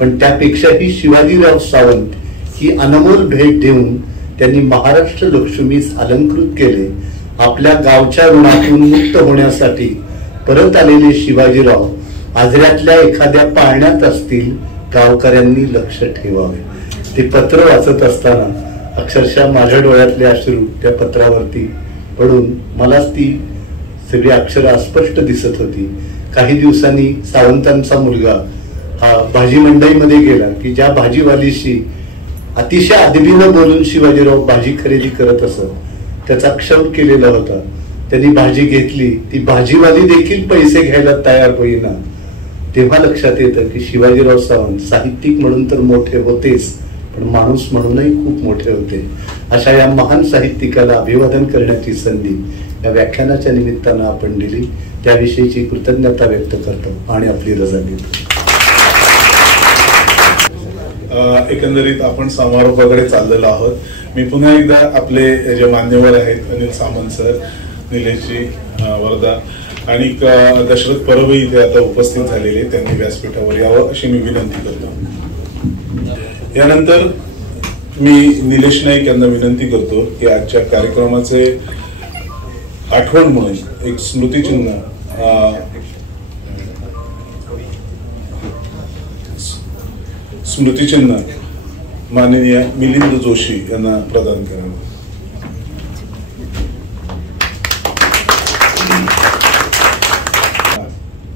पण त्यापेक्षाही शिवाजीराव सावंत ही अनमोल भेट देऊन त्यांनी महाराष्ट्र लक्ष्मीस अलंकृत केले. आपल्या गावच्या ऋणातून मुक्त होण्यासाठी परत आलेले शिवाजीराव आजऱ्यातल्या एखाद्या पाळण्यात असतील, गावकऱ्यांनी लक्ष ठेवावे. ते पत्र वाचत असताना अक्षरशः माझ्या डोळ्यातले अश्रू त्या पत्रावरती पडून मलाच ती सगळी अक्षरं अस्पष्ट दिसत होती. काही दिवसांनी सावंतांचा मुलगा हा भाजी मंडईमध्ये गेला की ज्या भाजीवालीशी अतिशय अदबीनं बोलून शिवाजीराव भाजी खरेदी करत असत, त्याचा क्षौर केलेला होता. त्यांनी भाजी घेतली, ती भाजीवाली देखील पैसे घ्यायला तयार होईना. तेव्हा लक्षात येतं की शिवाजीराव सावंत साहित्यिक म्हणून तर मोठे होतेच, पण माणूस म्हणूनही खूप मोठे होते. अशा या महान साहित्यिकाला अभिवादन करण्याची संधी या व्याख्यानाच्या निमित्तानं आपण दिली, त्याविषयीची कृतज्ञता व्यक्त करतो आणि आपली रजा घेतो. एकंदरीत आपण समारोपाकडे चाललेलो आहोत. मी पुन्हा एकदा आपले जे मान्यवर आहेत, अनिल सामंत सर, निलेशजी वर्धा आणि दशरथ परब इथे आता उपस्थित झालेले, त्यांनी व्यासपीठावर यावं अशी मी विनंती करतो. यानंतर मी निलेश नाईक यांना विनंती करतो की आजच्या कार्यक्रमाचे आठवण म्हणून एक स्मृतिचिन्ह माननीय मिलिंद जोशी यांना प्रदान करावं.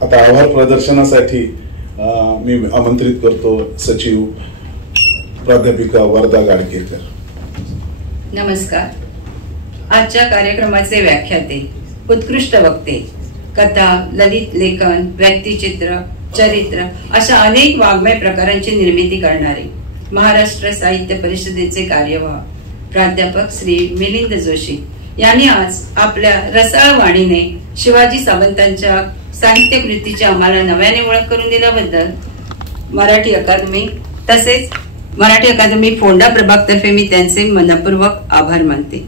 आता आभार प्रदर्शनासाठी मी आमंत्रित करतो सचिव प्राध्यापिका वर्धा गाडगेकर. नमस्कार. आजच्या कार्यक्रमाचे व्याख्याते, उत्कृष्ट वक्ते, कथा, ललित लेखन, व्यक्तिचित्र, चरित्र अशा अनेक वाङ्मय प्रकारांची निर्मिती करणारे महाराष्ट्र साहित्य परिषदेचे कार्यवाह प्राध्यापक श्री मिलिंद जोशी यांनी आज आपल्या रसाळ वाणीने शिवाजी सावंतांच्या साहित्य कृतीची आम्हाला नव्याने ओळख करून दिल्याबद्दल मराठी अकादमी तसेच मराठी अकादमी फोंडा प्रभाग तर्फे मी त्यांचे मनपूर्वक आभार मानते.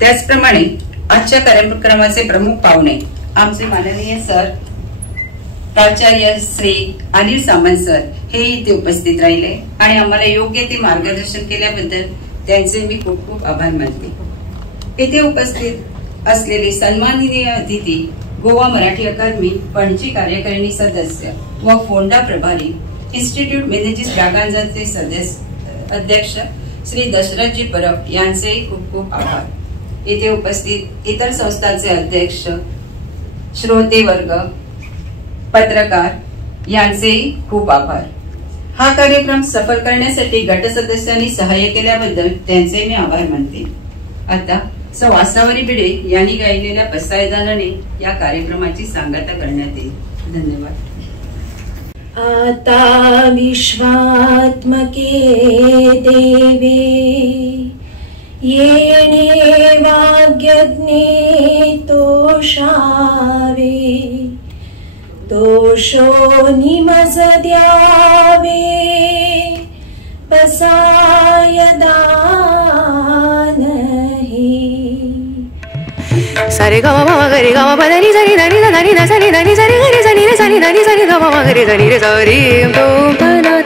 त्याचप्रमाणे आजच्या कार्यक्रमाचे प्रमुख पाहुणे आमचे माननीय सर प्राचार्य श्री अनिल सामंत सर हे इथे उपस्थित राहिले आणि आम्हाला योग्य ते मार्गदर्शन केल्याबद्दल त्यांचे मी खूप खूप आभार मानते. इथे उपस्थित असलेले सन्माननीय अतिथी गोवा मराठी अकादमी पणजी कार्यकारिणी सदस्य व फोंडा प्रभारी इन्स्टिट्यूट मेनेजिस ब्रागांजाचे सदस्य अध्यक्ष श्री दशरथजी परब यांचेही खूप खूप आभार. इथे उपस्थित इतर संस्थांचे अध्यक्ष, श्रोते वर्ग, पत्रकार यांचेही खूप आभार. हा कार्यक्रम सफल करण्यासाठी गट सदस्यांनी सहाय्य केल्याबद्दल त्यांचे मी आभार मानते. आता सौ आसावरी भिडे यांनी गायलेल्या पसायदानाने या कार्यक्रमाची सांगता करण्यात येईल. धन्यवाद. आता विश्वात्मके देवे येणे वाग्यज्ञे तोषावे, दोषो निमज द्यावे पसायदा सारे गा मा गा रे गा मा दा नि सा नि दा नि दा दा नि दा सा नि दा नि सा रे गा रे सा नि रे सा नि दा नि सा नि दा मा गा रे सा नि रे सा रे तो दा दा